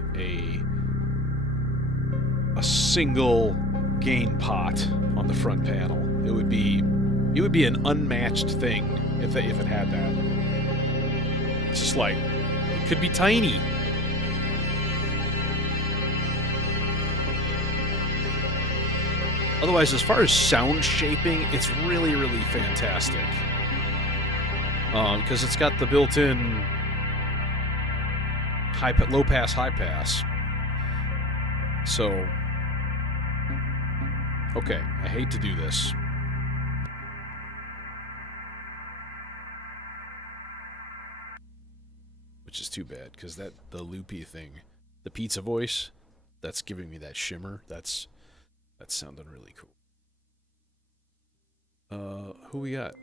a single gain pot on the front panel. It would be an unmatched thing if it had that. It's just like, it could be tiny. Otherwise, as far as sound shaping, it's really, really fantastic. Because it's got the built-in low pass, high pass. So, okay, I hate to do this. Which is too bad, because the loopy thing, the pizza voice, that's giving me that shimmer. That's sounding really cool. Who we got?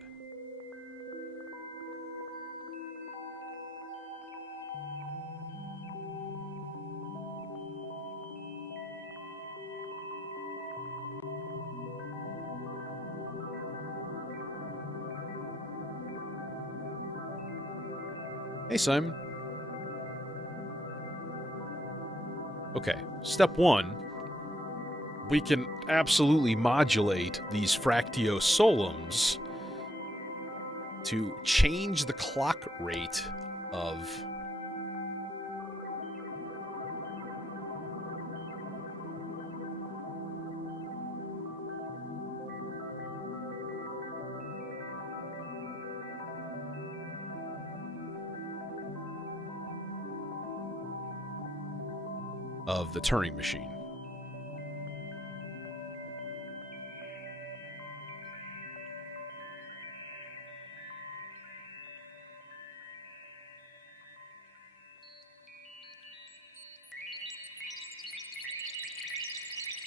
Hey, Simon. Okay, step one. We can absolutely modulate these fractio solums to change the clock rate of the Turing machine.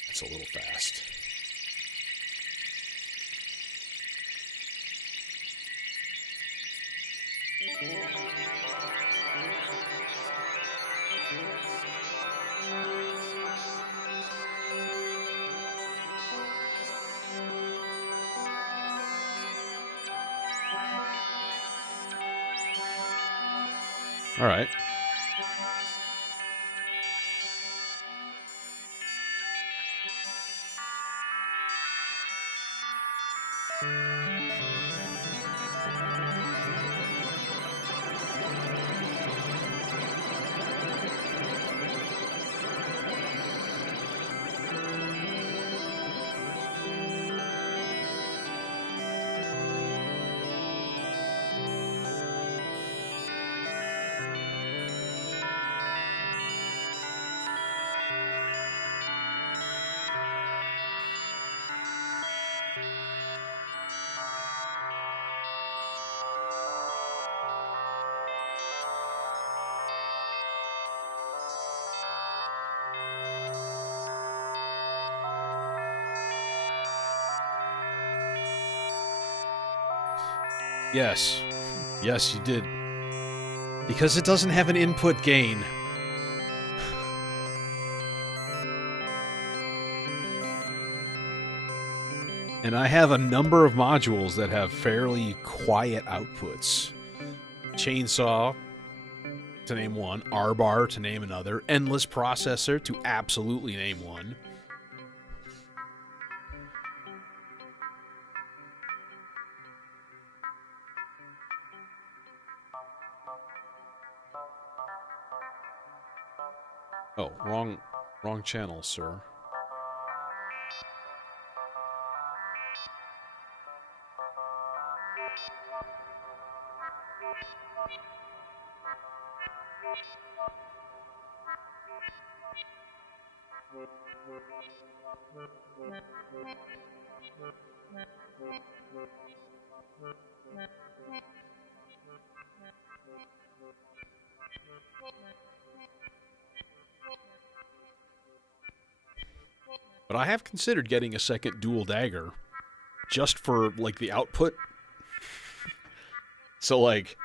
It's a little fast. All right. Yes. Yes, you did. Because it doesn't have an input gain. And I have a number of modules that have fairly quiet outputs. Chainsaw, to name one. R-bar, to name another. Endless processor, to absolutely name one. Oh, wrong channel, sir. But I have considered getting a second dual dagger just for, like, the output. So, like,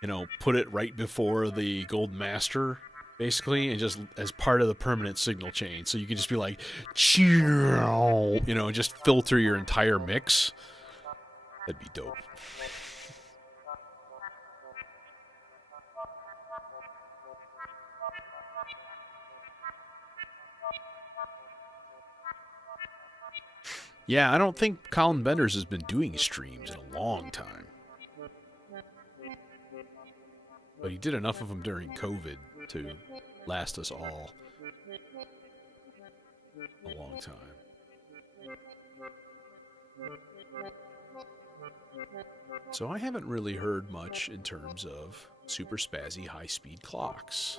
you know, put it right before the gold master, basically, and just as part of the permanent signal chain. So you can just be like, you know, just filter your entire mix. That'd be dope. Yeah, I don't think Colin Benders has been doing streams in a long time. But he did enough of them during COVID to last us all a long time. So I haven't really heard much in terms of super spazzy high-speed clocks.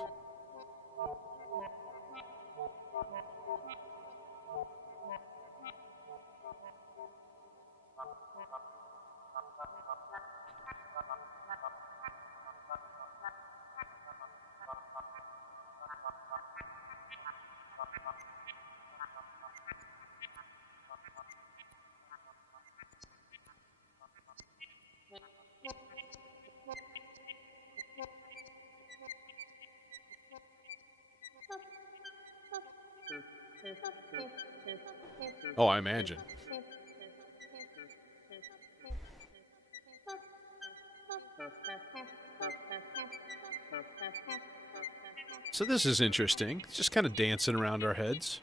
Oh, I imagine. So this is interesting. It's just kind of dancing around our heads.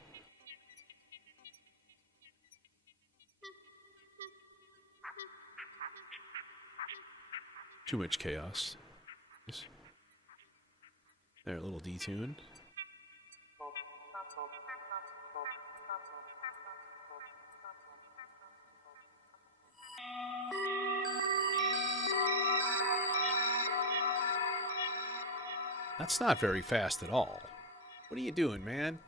Too much chaos. There, a little detune. That's not very fast at all. What are you doing, man?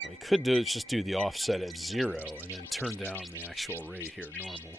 What we could do is just do the offset at 0 and then turn down the actual rate here normal.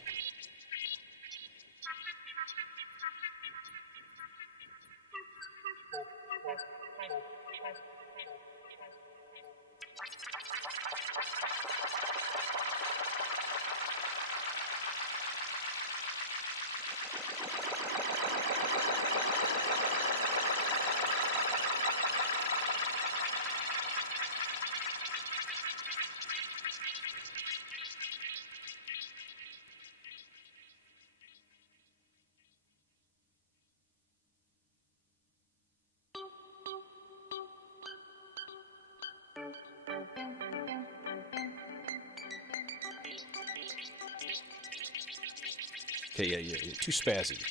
Okay, yeah. Too spazzy.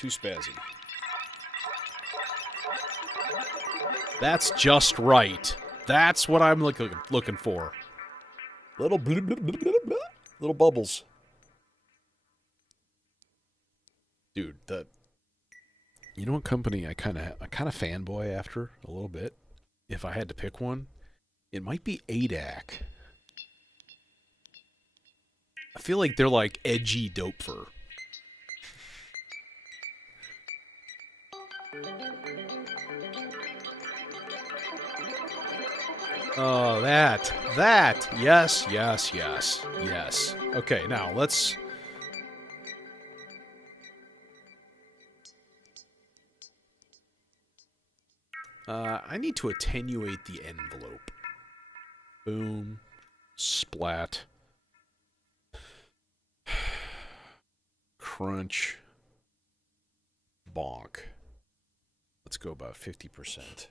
Too spazzy. That's just right. That's what I'm looking for. Little blah, blah, blah, blah, blah, little bubbles. Dude, you know what company I kind of fanboy after a little bit? If I had to pick one, it might be ADAC. I feel like they're like edgy dope fur. Oh, that. Yes, yes, yes, yes. Okay, now let's... I need to attenuate the envelope. Boom. Splat. Crunch. Bonk. Let's go about 50%.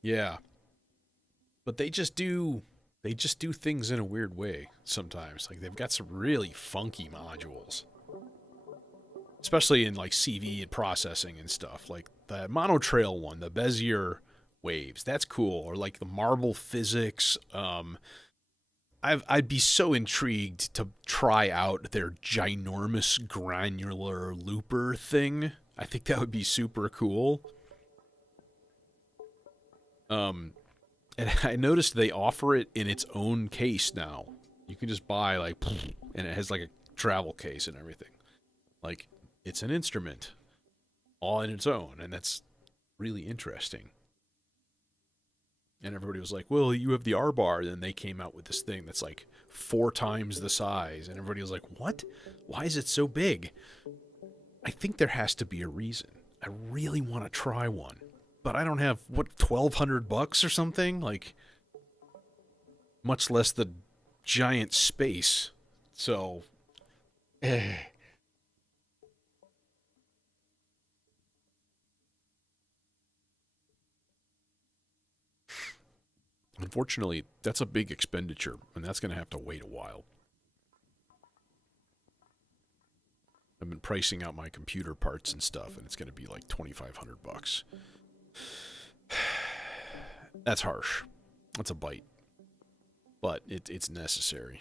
Yeah. But they just do things in a weird way sometimes. Like they've got some really funky modules. Especially in like CV and processing and stuff. Like the monotrail one, the Bezier waves, that's cool. Or like the marble physics. I'd be so intrigued to try out their ginormous granular looper thing. I think that would be super cool. And I noticed they offer it in its own case now. You can just buy like, and it has like a travel case and everything. Like it's an instrument all in its own, and that's really interesting. And everybody was like, well, you have the R bar. Then they came out with this thing that's like 4 times the size. And everybody was like, what? Why is it so big? I think there has to be a reason. I really want to try one. But I don't have, what, $1,200 or something? Like, much less the giant space. So, unfortunately, that's a big expenditure, and that's going to have to wait a while. I've been pricing out my computer parts and stuff, and it's going to be like $2,500. That's harsh. That's a bite. But it's necessary.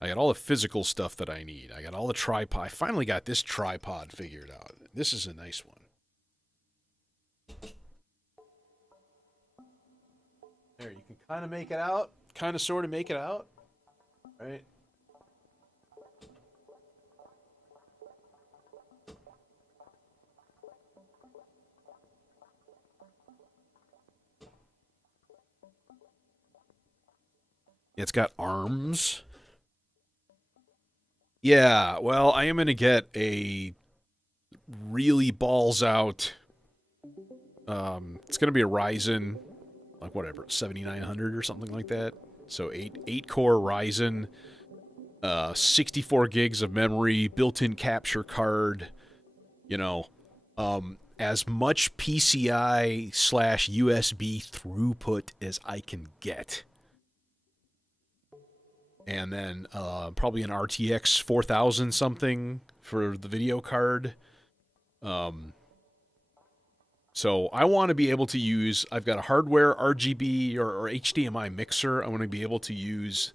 I got all the physical stuff that I need. I got all the tripod. I finally got this tripod figured out. This is a nice one. There, you can kind of make it out. Kind of sort of make it out. Right? It's got arms. Yeah, well, I am going to get a really balls out. It's going to be a Ryzen, like whatever, 7900 or something like that. So 8 core Ryzen, 64 gigs of memory, built-in capture card, you know, as much PCI / USB throughput as I can get. And then probably an RTX 4000 something for the video card. So I want to be able to use, I've got a hardware RGB or HDMI mixer. I want to be able to use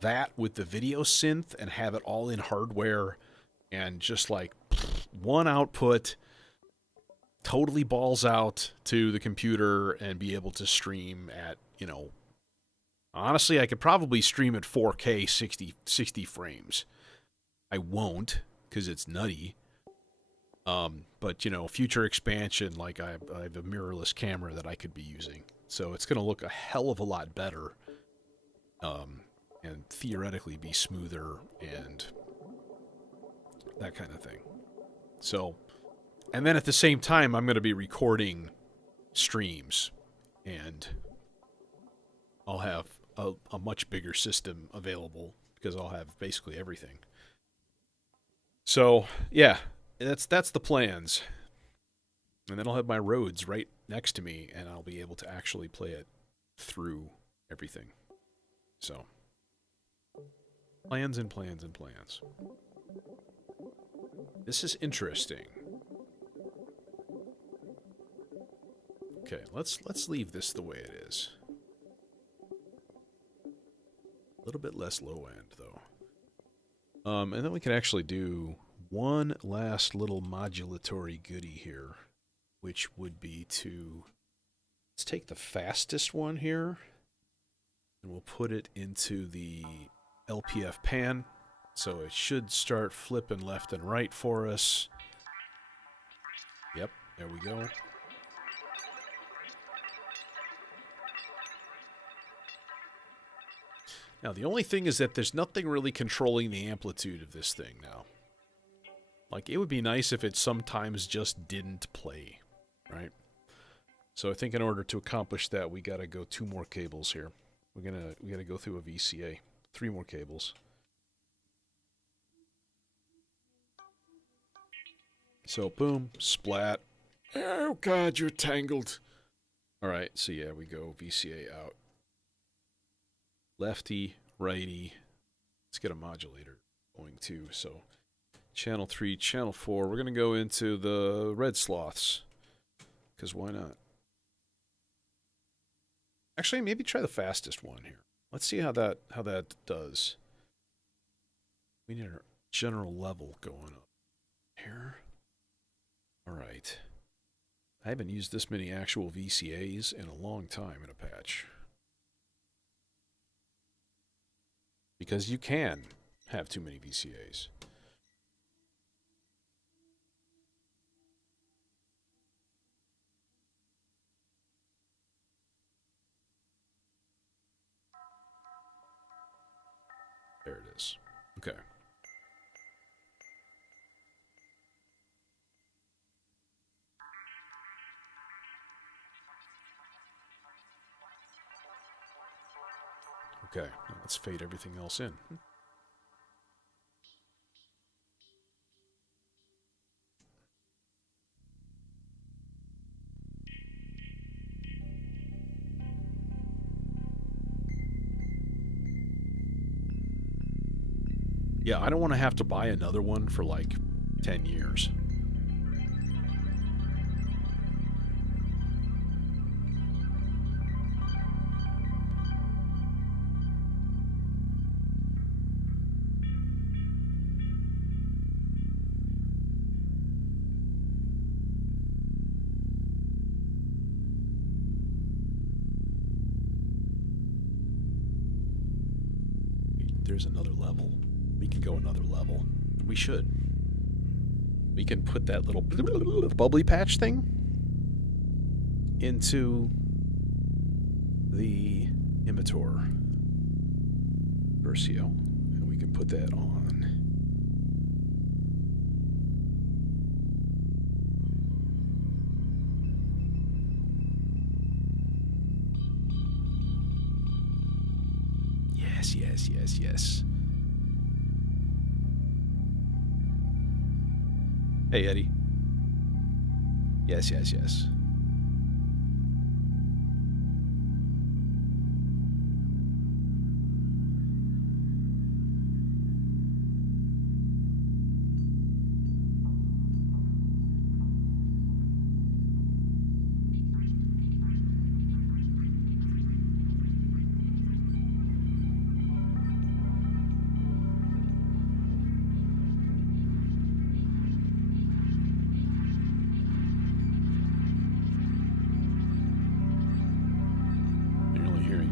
that with the video synth and have it all in hardware and just like one output, totally balls out to the computer and be able to stream at, you know, honestly, I could probably stream at 4K 60 frames. I won't, because it's nutty. But, you know, future expansion, like I have a mirrorless camera that I could be using. So it's going to look a hell of a lot better. And theoretically be smoother and that kind of thing. So, and then at the same time, I'm going to be recording streams. And I'll have a much bigger system available because I'll have basically everything. So, yeah, that's the plans. And then I'll have my Rhodes right next to me, and I'll be able to actually play it through everything. So, plans and plans and plans. This is interesting. Okay, let's leave this the way it is. A little bit less low end, though. And then we can actually do one last little modulatory goodie here, which would be to... Let's take the fastest one here, and we'll put it into the LPF pan. So it should start flipping left and right for us. Yep, there we go. Now, the only thing is that there's nothing really controlling the amplitude of this thing now. Like, it would be nice if it sometimes just didn't play, right? So I think in order to accomplish that, we gotta go 2 more cables here. We gotta go through a VCA. 3 more cables. So, boom, splat. Oh, God, you're tangled. All right, so yeah, we go VCA out. Lefty, righty. Let's get a modulator going too. So, channel 3, channel 4. We're going to go into the red sloths. Because why not? Actually, maybe try the fastest one here. Let's see how that does. We need our general level going up here. All right. I haven't used this many actual VCAs in a long time in a patch. Because you can have too many VCAs. There it is. Okay. Okay, now let's fade everything else in. Yeah, I don't want to have to buy another one for like 10 years. There's another level. We can go another level. We should. We can put that little bubbly patch thing into the emitter Versio, and we can put that on. Yes. Hey, Eddie. Yes.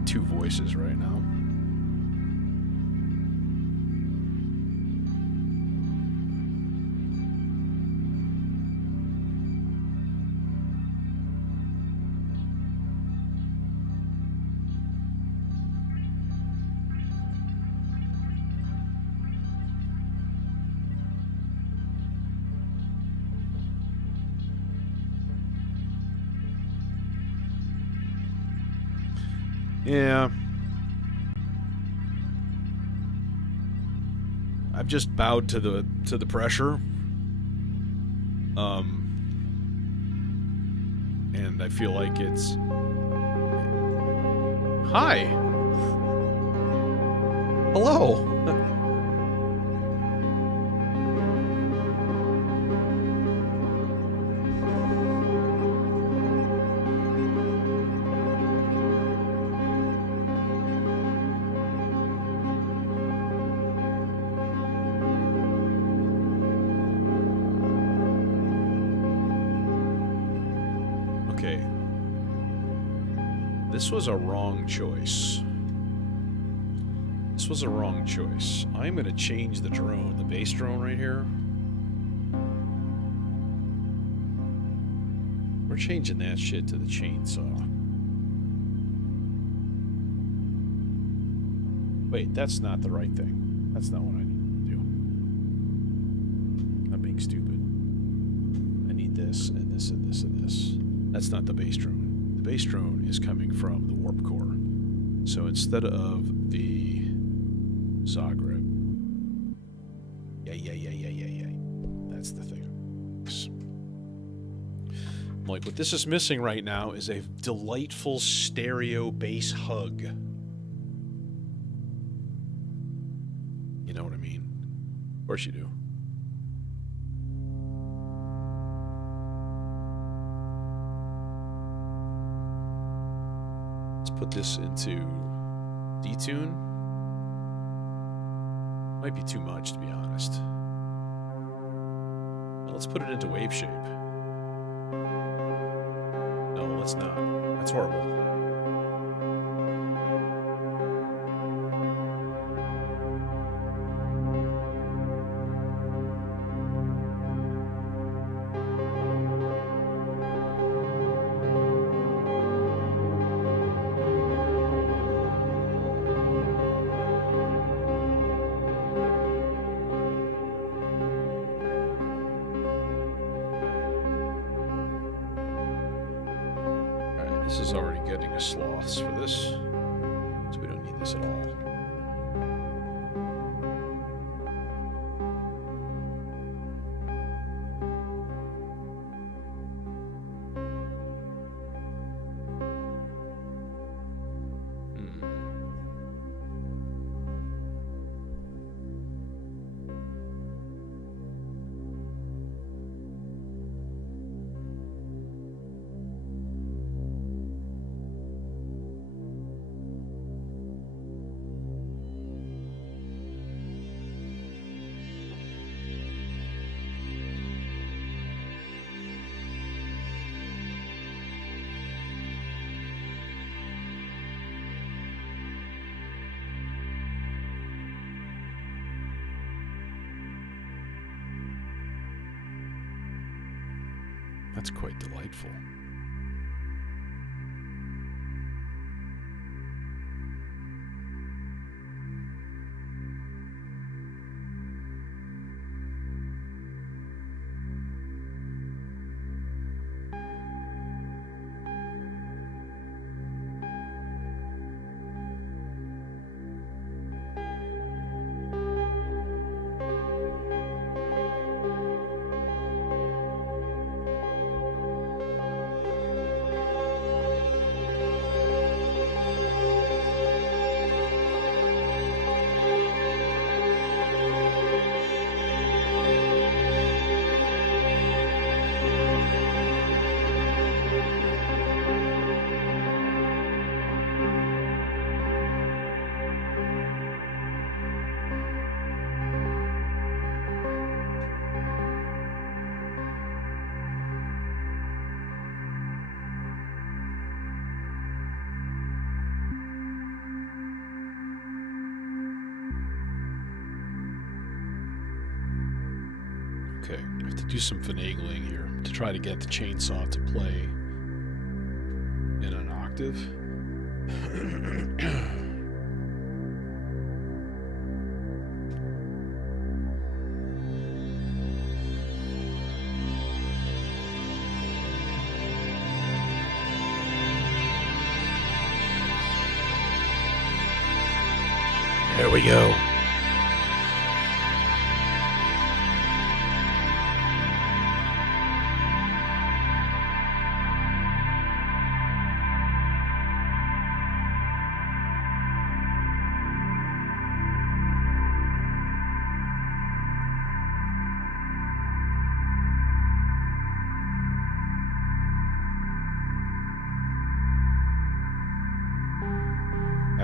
Two voices right now. Yeah. I've just bowed to the pressure. And I feel like it's... Hi! Hello. Okay. This was a wrong choice. This was a wrong choice. I'm going to change the drone, the base drone right here. We're changing that shit to the chainsaw. Wait, that's not the right thing. That's not what I need to do. I'm being stupid. I need this and this and this and this. That's not the base drone. The base drone is coming from the warp core. So instead of the Zagreb. Yeah. That's the thing. Like, what this is missing right now is a delightful stereo bass hug. You know what I mean? Of course you do. Let's put this into detune. Might be too much, to be honest. Now let's put it into wave shape. No, let's not. That's horrible. This is already getting a sloths for this, so we don't need this at all. That's quite delightful. Okay, I have to do some finagling here to try to get the chainsaw to play in an octave. There we go.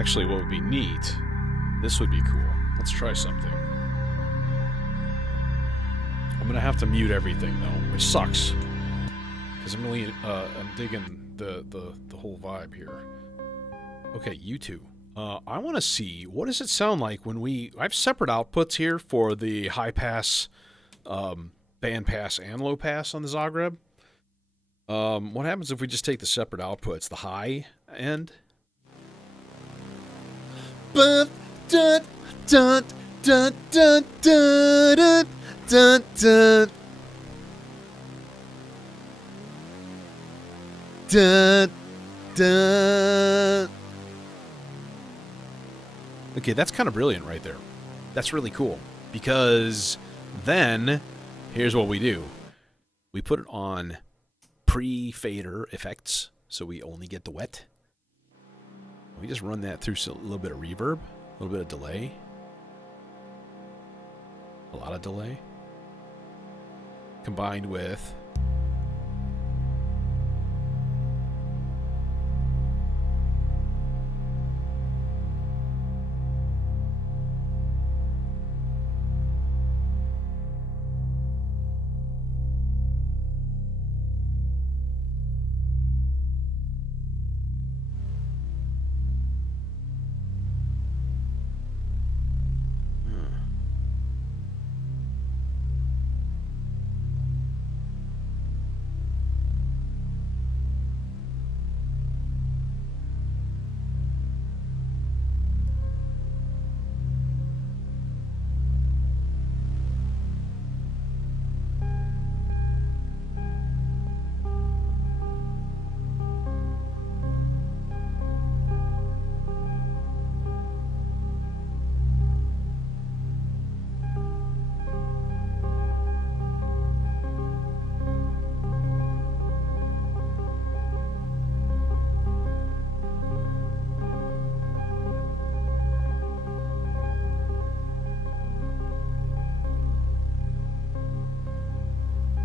Actually, what would be neat, this would be cool. Let's try something. I'm gonna have to mute everything though, which sucks. Because I'm really, I'm digging the whole vibe here. Okay, you two. I want to see, what does it sound like when I have separate outputs here for the high pass, band pass, and low pass on the Zagreb. What happens if we just take the separate outputs, the high end? Dun, dun, dun, dun, dun, dun, dun, dun. Dun, dun. Okay, that's kind of brilliant right there. That's really cool. Because then, here's what we do. We put it on pre-fader effects, so we only get the wet. We just run that through a little bit of reverb, a little bit of delay. A lot of delay. Combined with...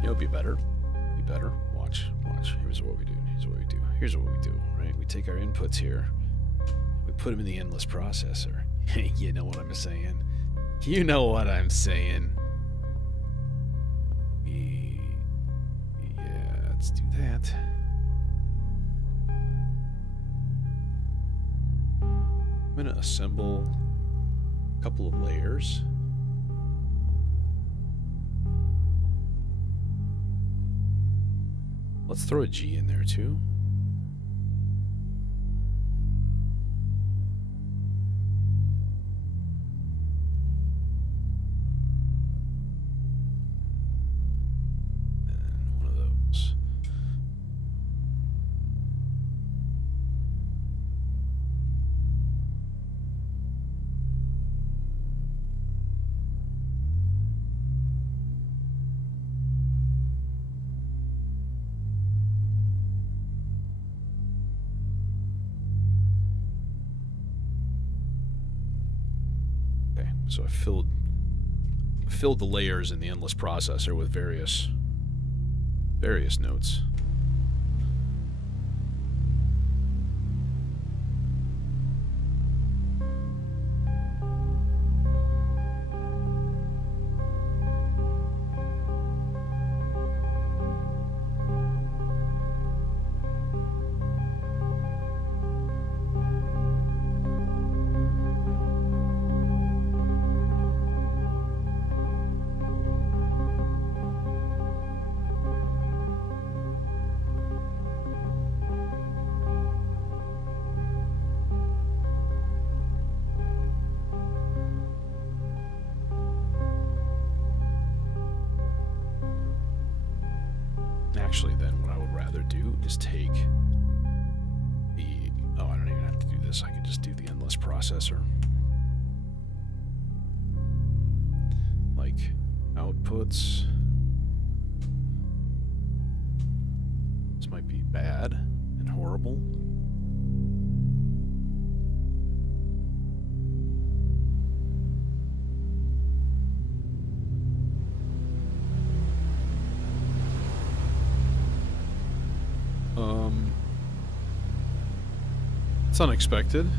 It'll be better. Be better. Watch. Here's what we do. Right? We take our inputs here. We put them in the endless processor. You know what I'm saying? Yeah, let's do that. I'm going to assemble a couple of layers. Let's throw a G in there too. And one of those. So I filled the layers in the endless processor with various notes. Actually, then what I would rather do is take the... Oh, I don't even have to do this. I can just do the endless processor. Like, outputs. This might be bad and horrible. It's unexpected.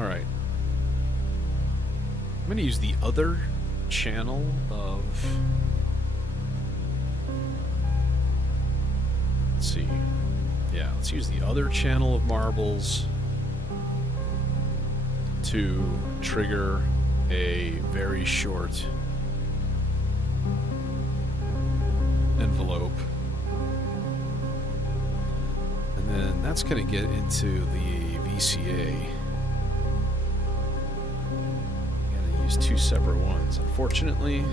Alright. I'm going to use the other channel of... Let's see. Yeah, let's use the other channel of marbles to trigger a very short envelope. And then that's going to get into the VCA. I'm going to use two separate ones, unfortunately.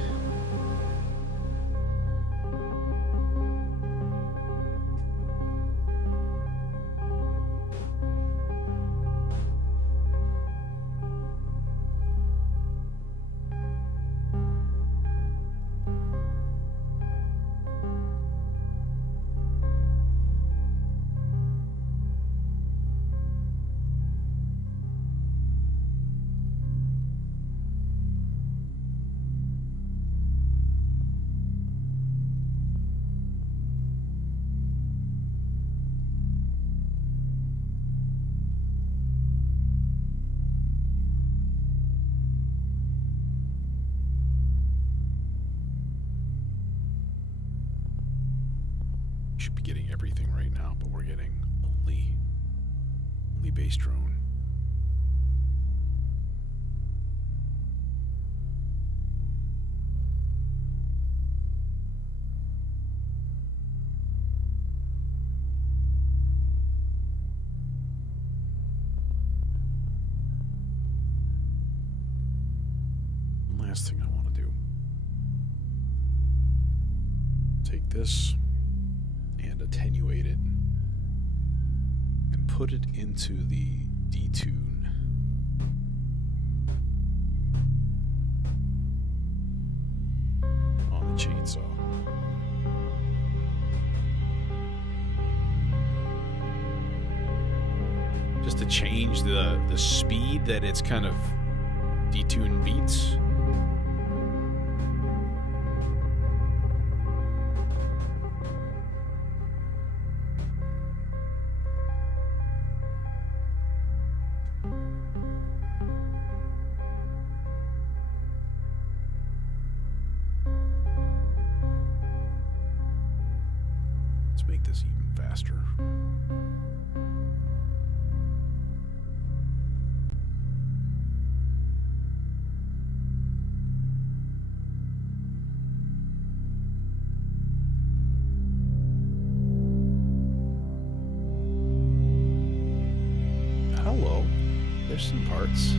Should be getting everything right now, but we're getting only bass drone. One last thing I want to do. Take this and attenuate it and put it into the detune. On the chainsaw. Just to change the speed that it's kind of detune beats. Make this even faster. Hello. There's some parts.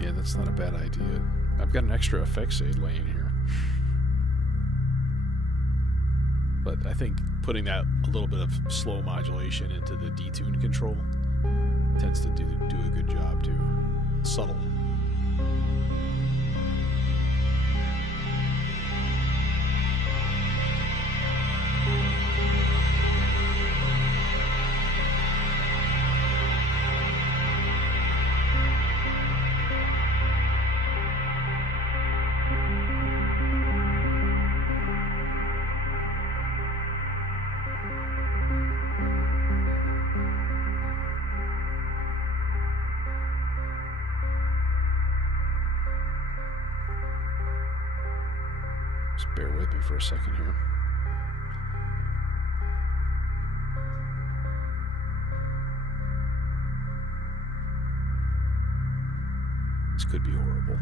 Yeah, that's not a bad idea. I've got an extra effects aid laying here. But I think putting that a little bit of slow modulation into the detune control tends to do a good job too. Subtle. Just bear with me for a second here. This could be horrible.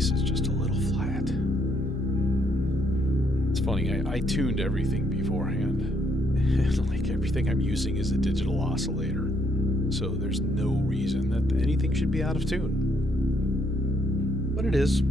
bass is just a little flat. It's funny, I tuned everything beforehand. Like everything I'm using is a digital oscillator. So there's no reason that anything should be out of tune. But it is.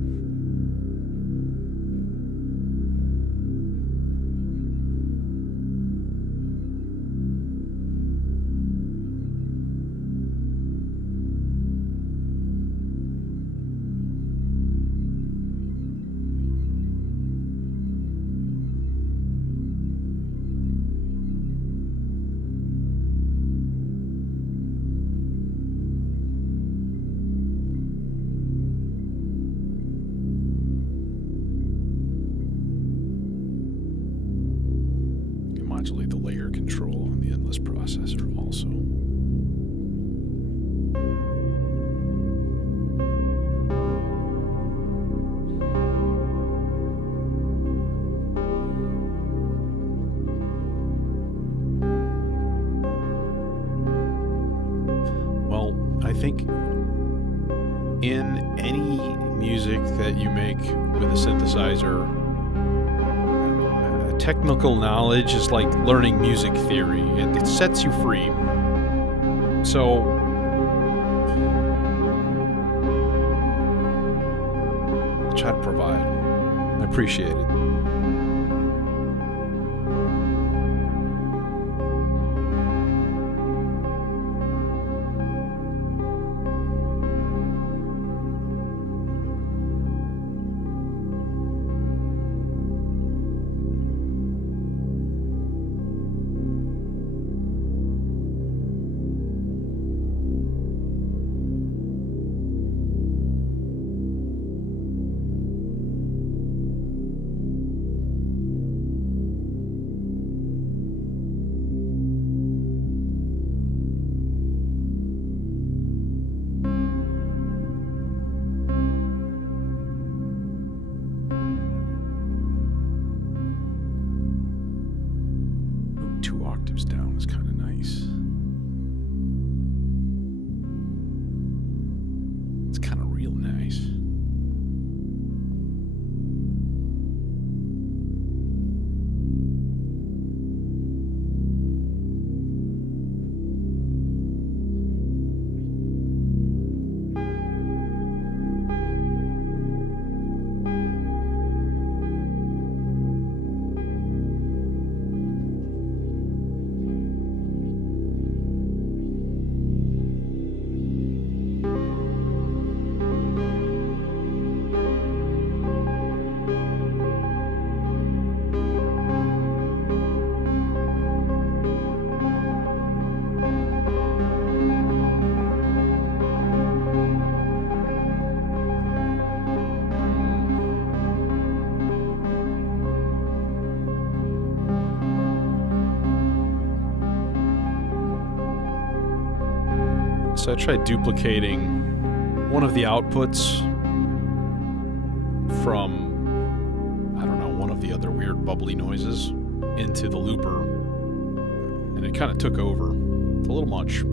Modulate the layer control on the endless processor also. Well, I think in any music that you make with a synthesizer, technical knowledge is like learning music theory. It sets you free. So, I'll try to provide. I appreciate it. Down is kind of nice. It's kind of real nice. So I tried duplicating one of the outputs from, I don't know, one of the other weird bubbly noises into the looper, and it kind of took over. It's a little much.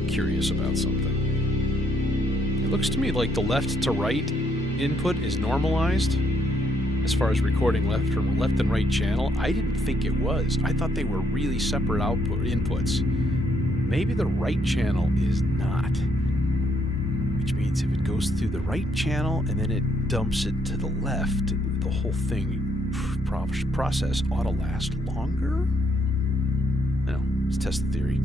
I'm curious about something. It looks to me like the left to right input is normalized as far as recording left from left and right channel. I didn't think it was. I thought they were really separate output inputs. Maybe the right channel is not, which means if it goes through the right channel and then it dumps it to the left, the whole thing process ought to last longer. No, let's test the theory.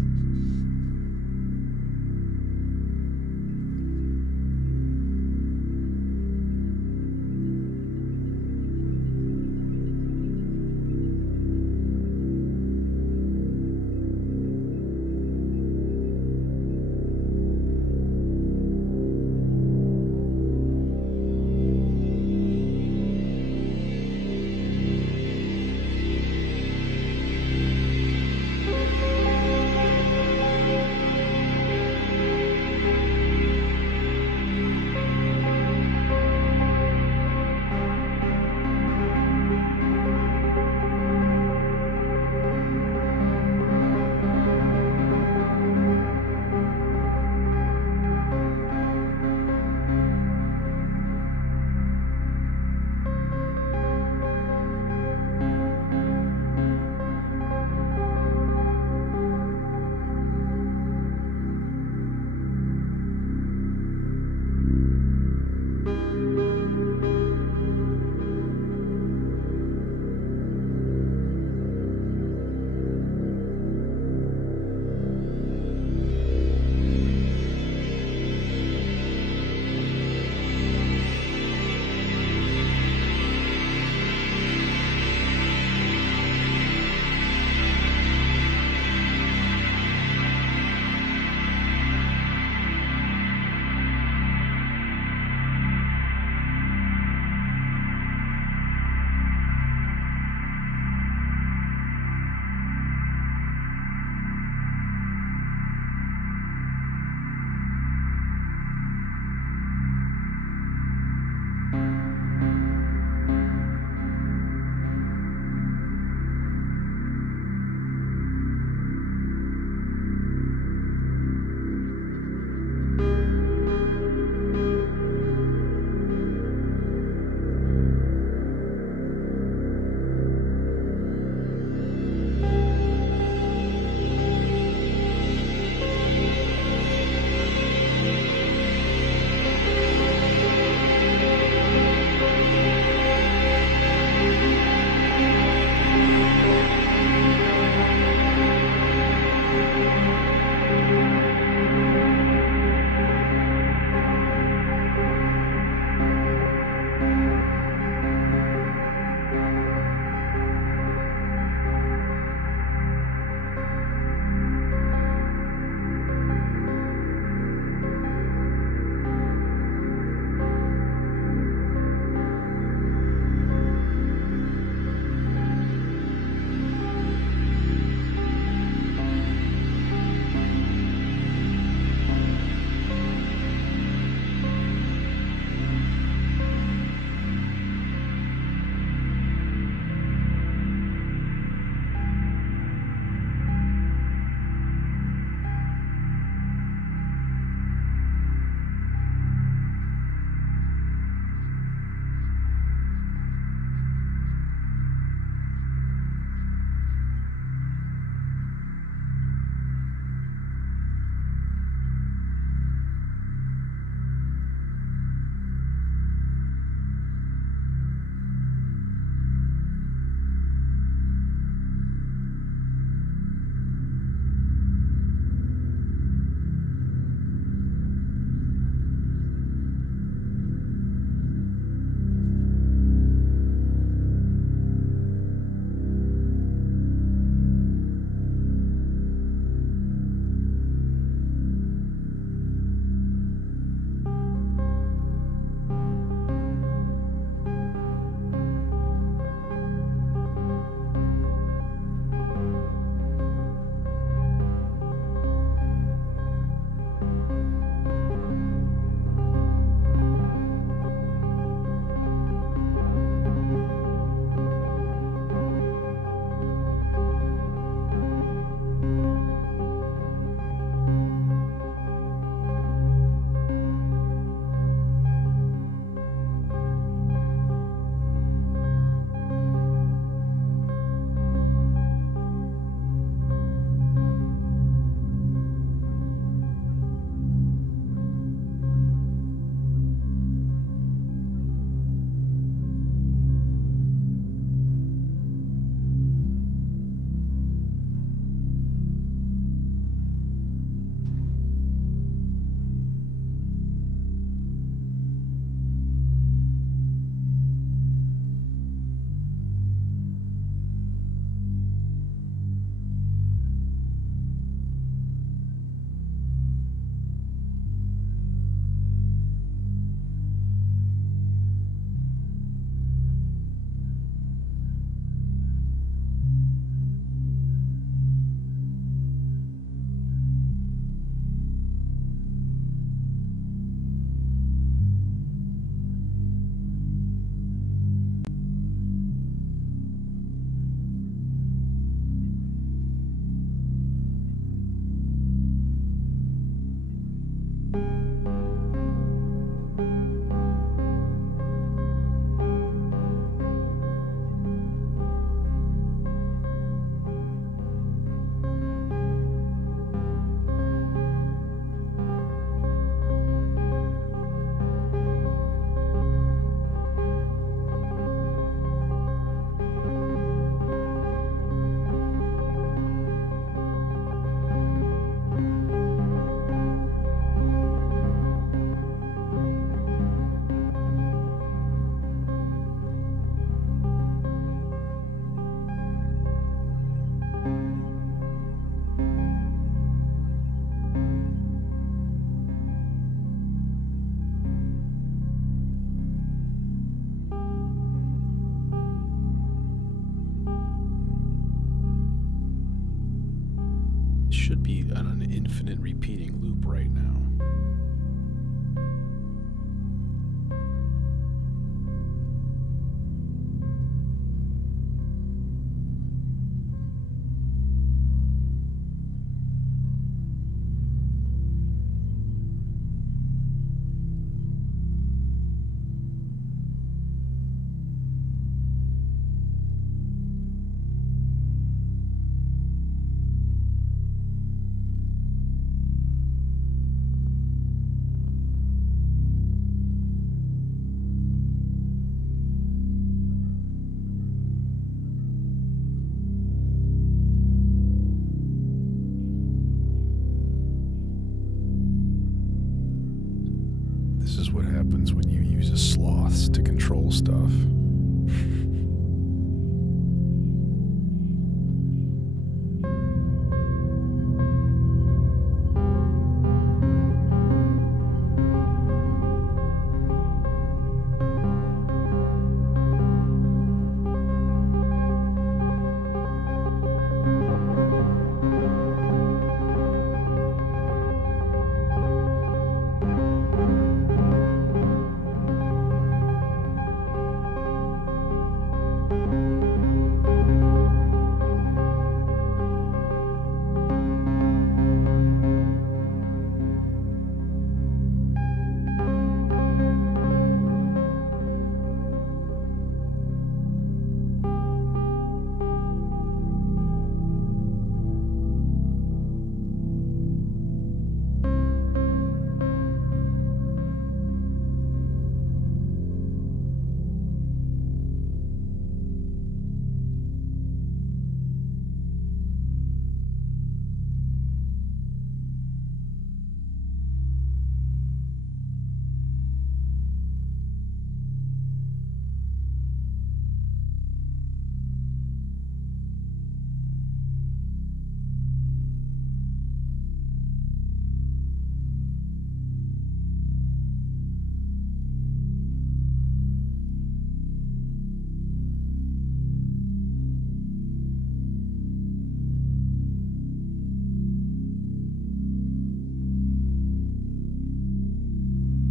should be on an infinite repeating loop right now. This is what happens when you use a sloth to control stuff.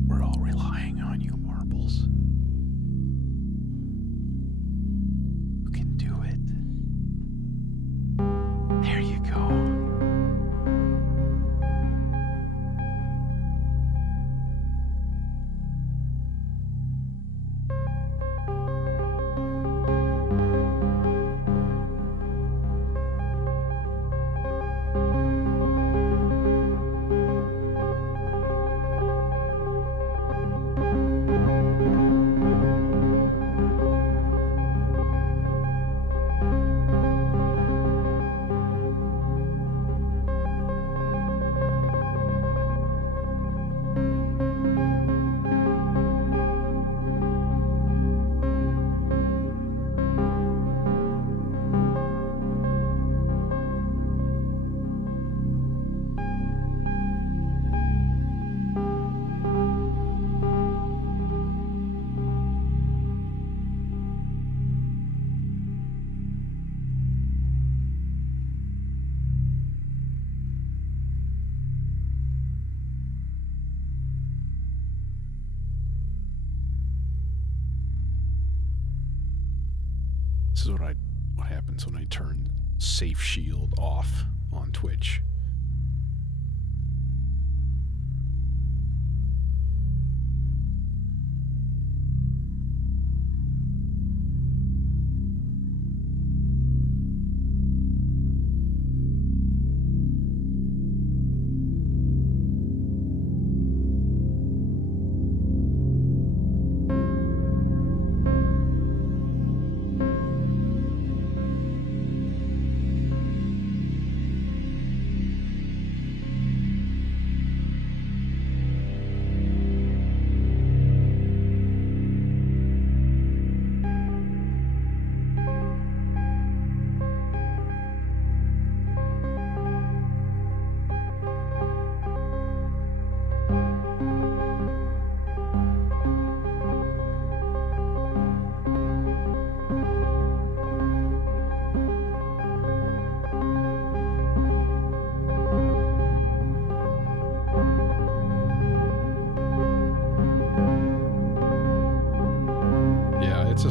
We're all relying on you, Marbles. You can do it. There you go. This is what happens when I turn Safe Shield off on Twitch.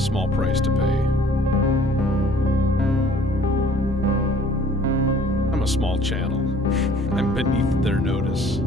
small price to pay. I'm a small channel. I'm beneath their notice.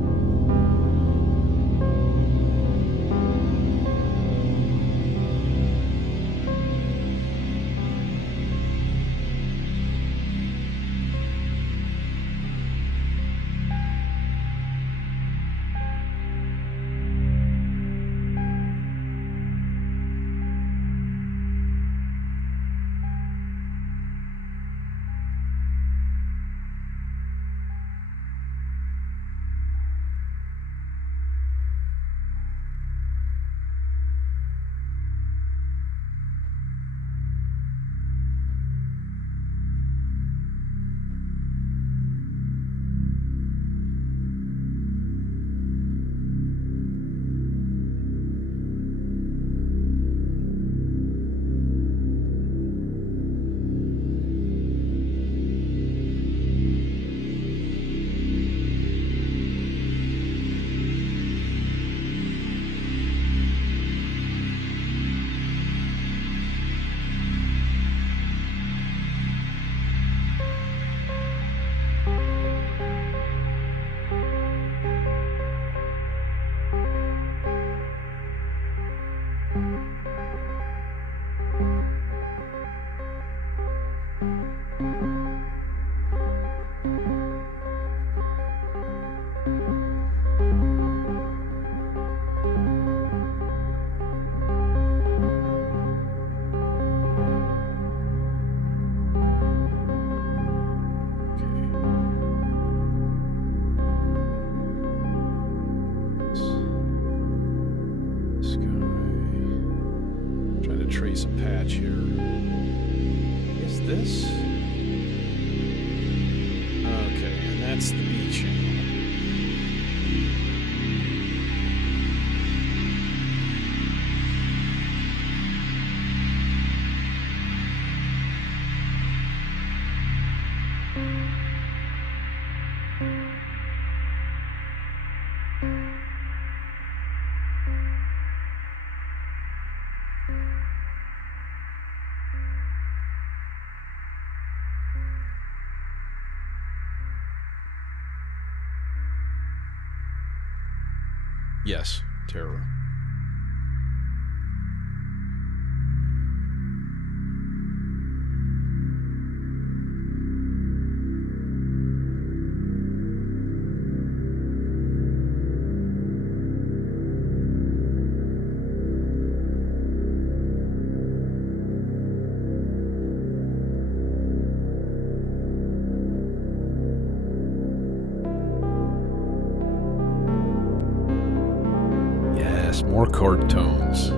Trace a patch here. Is this? Okay, and that's the B channel. Yes, Terra. More chord tones.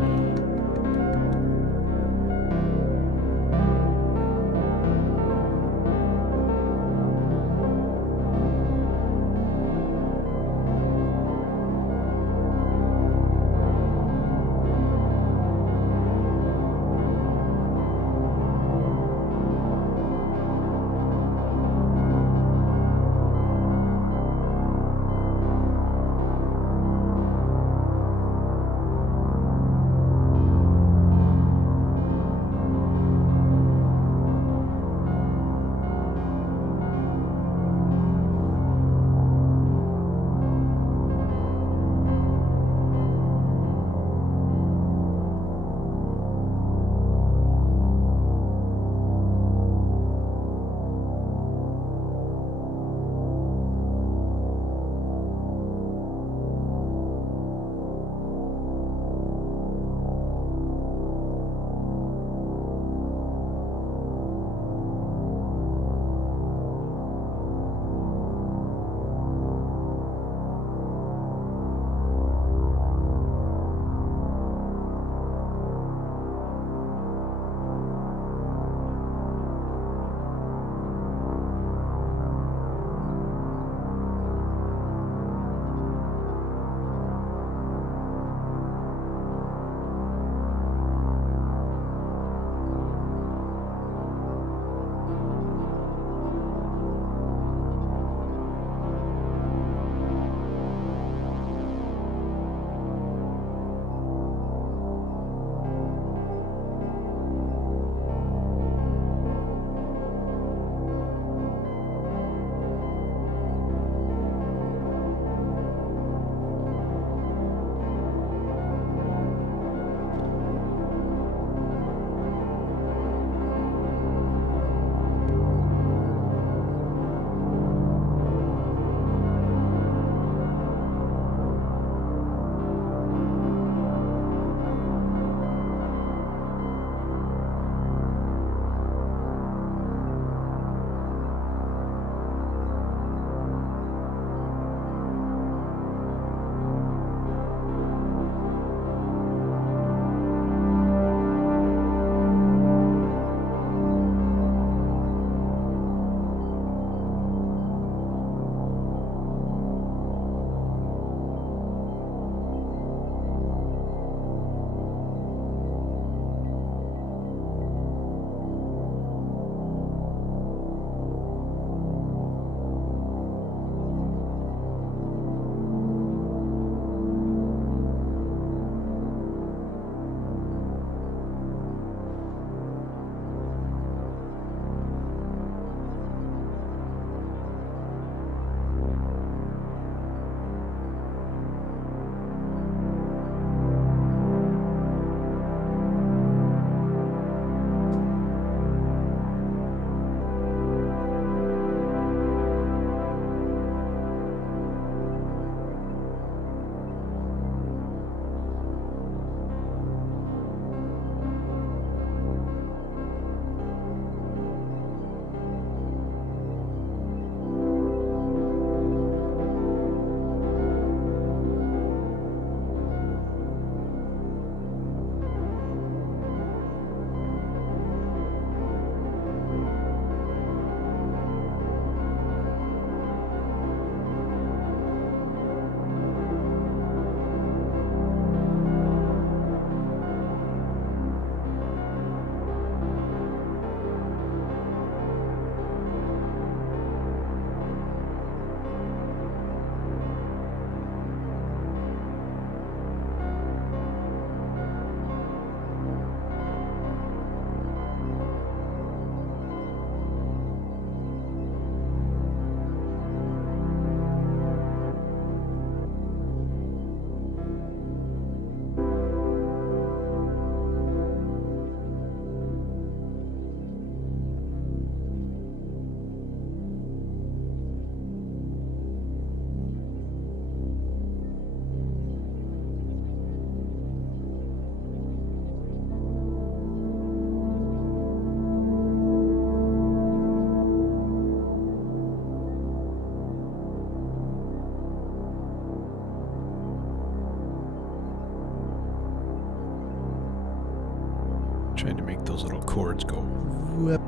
trying to make those little cords go whoop.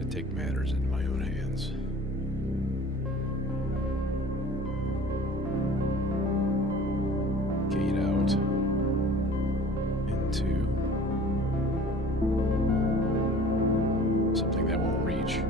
I take matters into my own hands. Gate out into something that won't reach.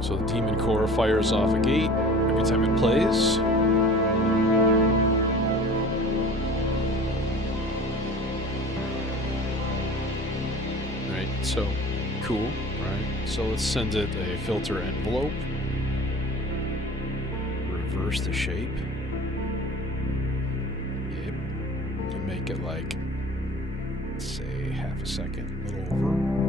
So the demon core fires off a gate every time it plays. Right, so cool, right? So let's send it a filter envelope. Reverse the shape. Yep. And make it like, say, half a second, a little over.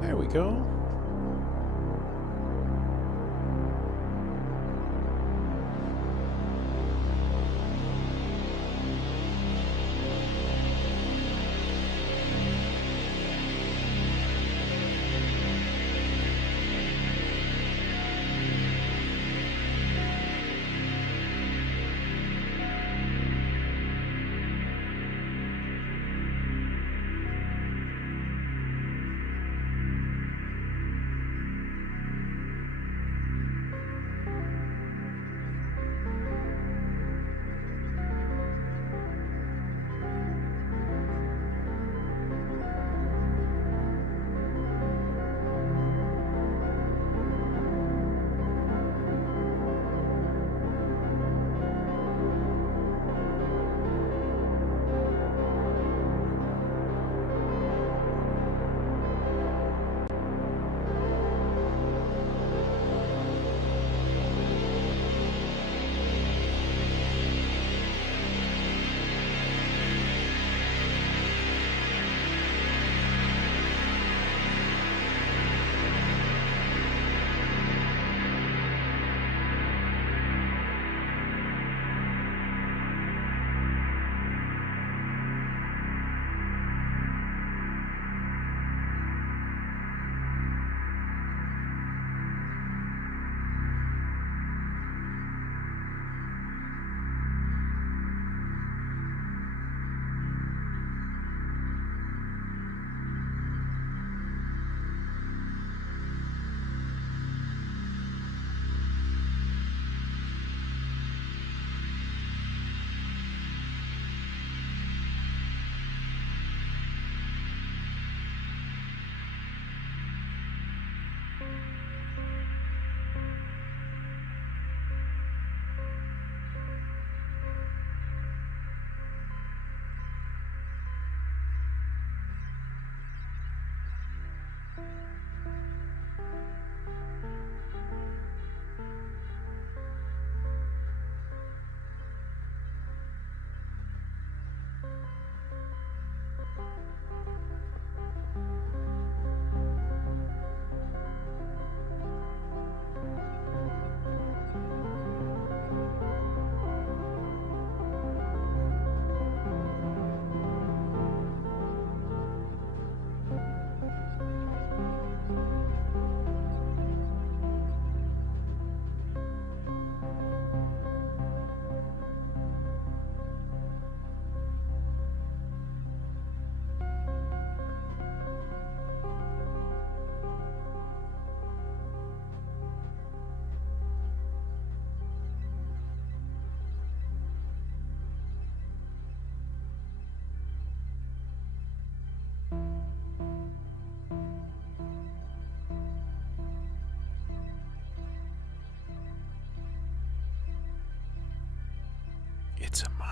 There we go.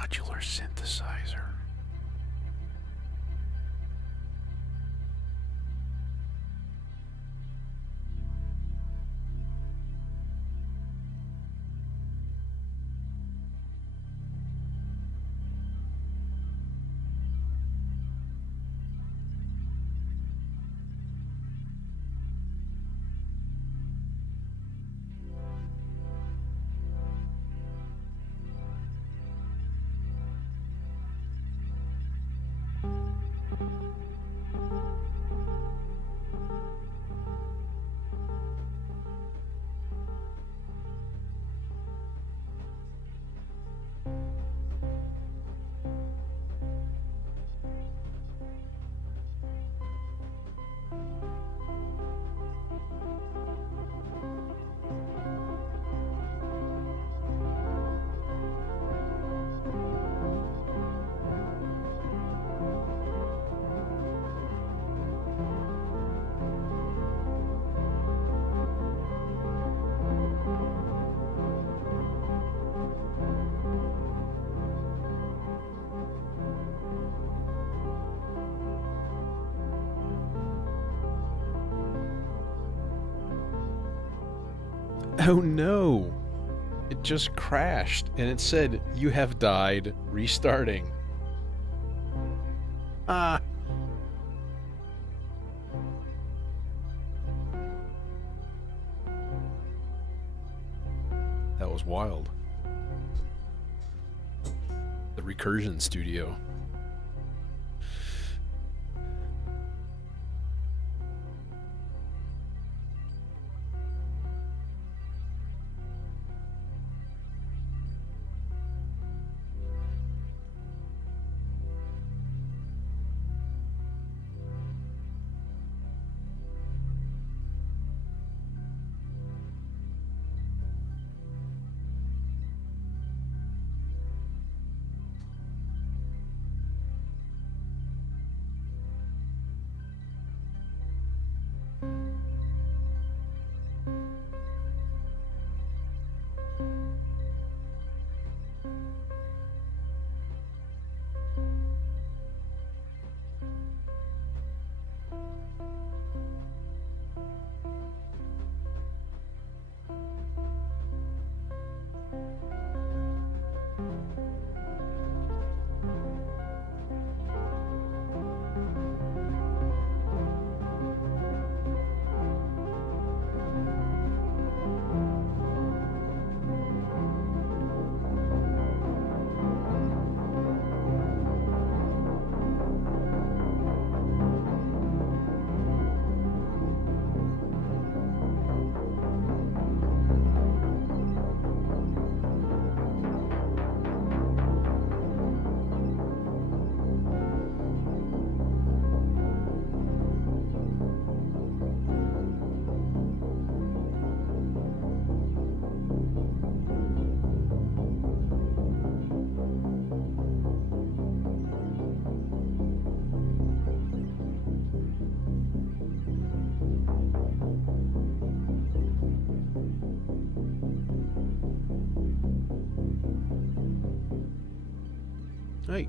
modular synthesizer. Oh no! It just crashed and it said, "You have died, restarting." Ah! That was wild. The Recursion Studio. Hey.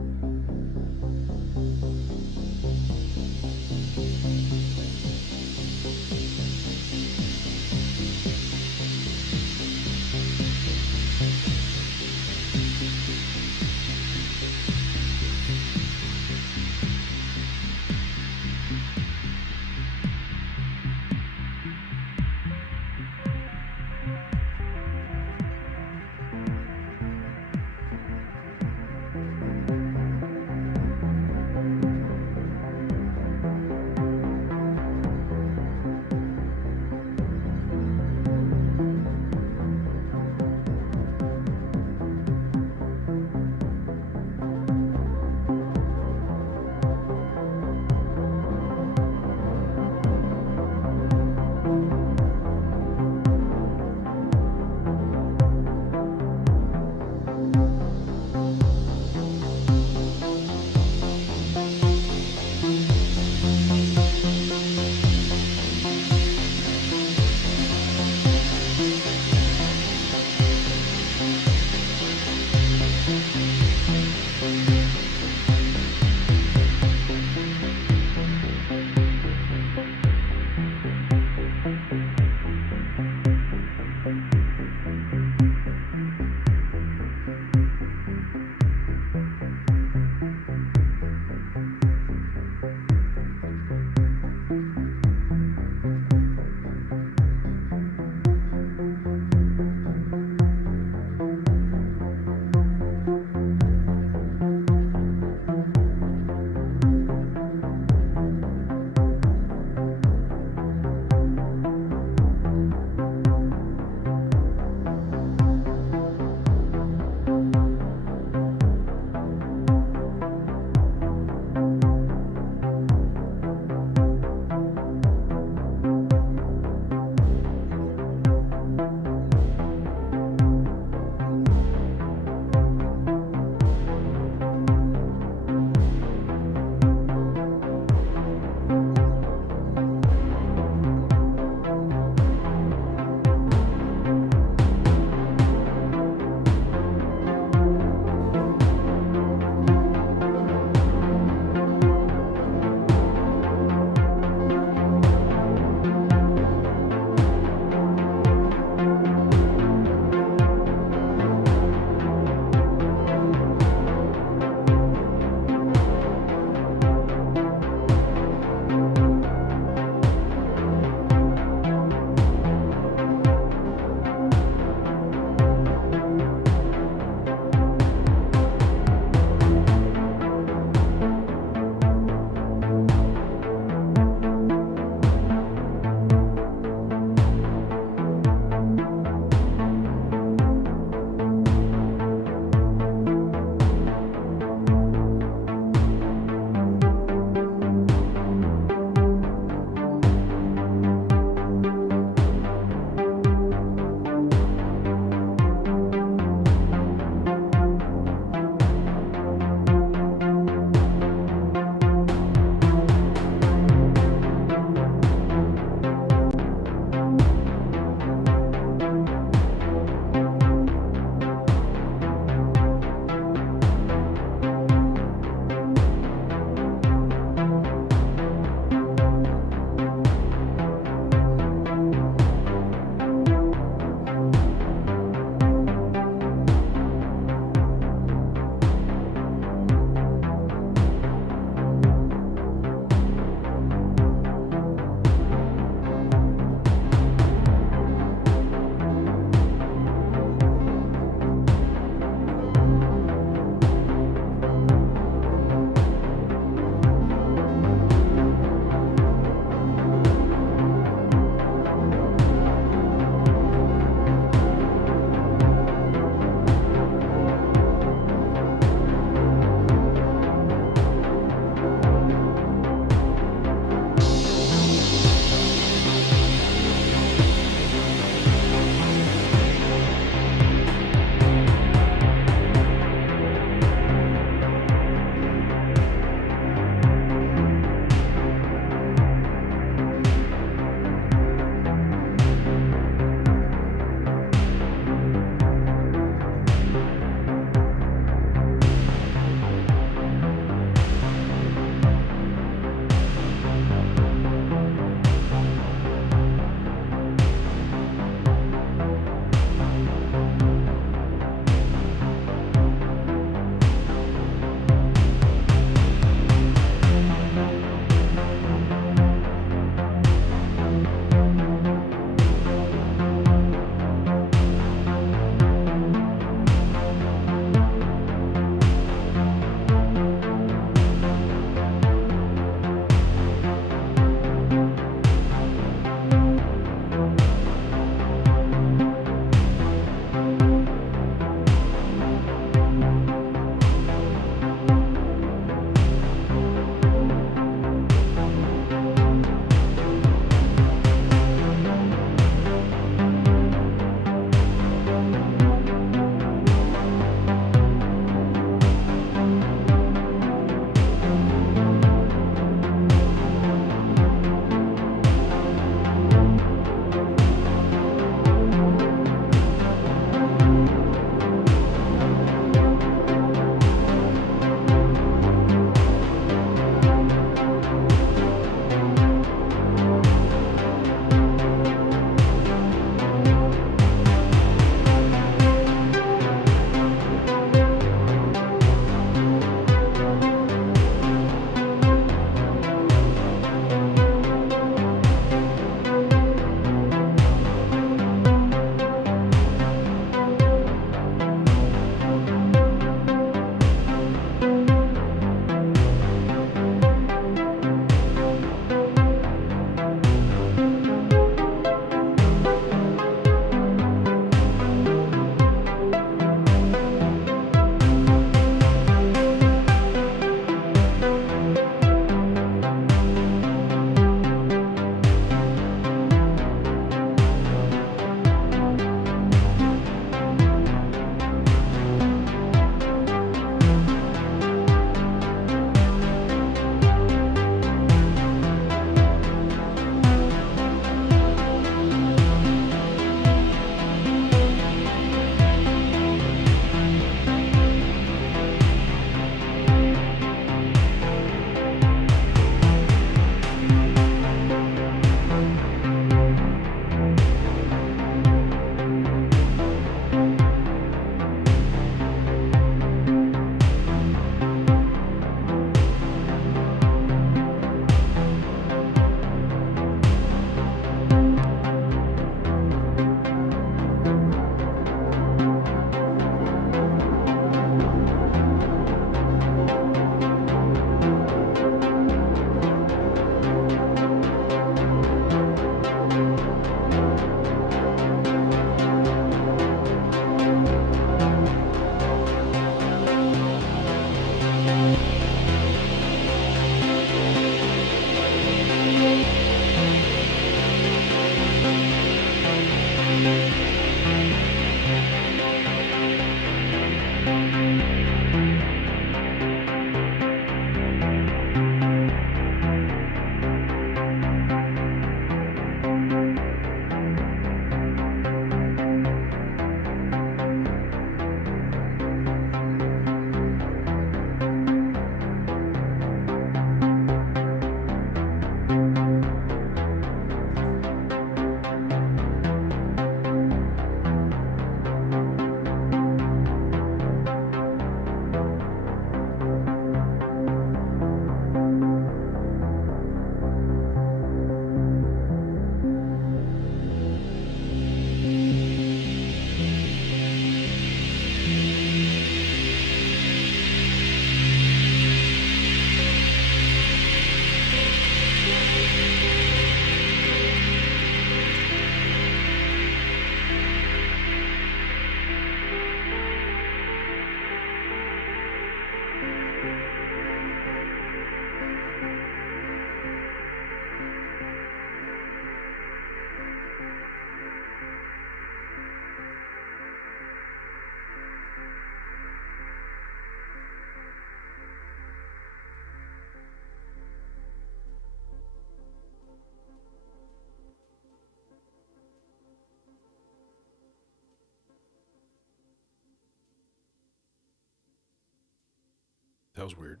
That was weird.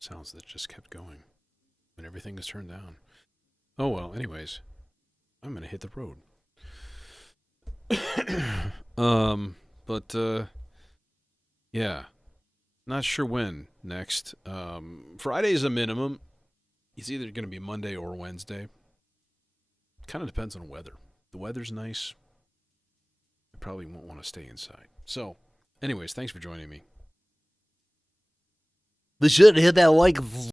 Sounds that just kept going when everything was turned down. Oh well, anyways. I'm gonna hit the road. Yeah. Not sure when next. Friday's a minimum. It's either gonna be Monday or Wednesday. Kind of depends on the weather. The weather's nice. I probably won't want to stay inside. So, anyways, thanks for joining me. Be sure to hit that like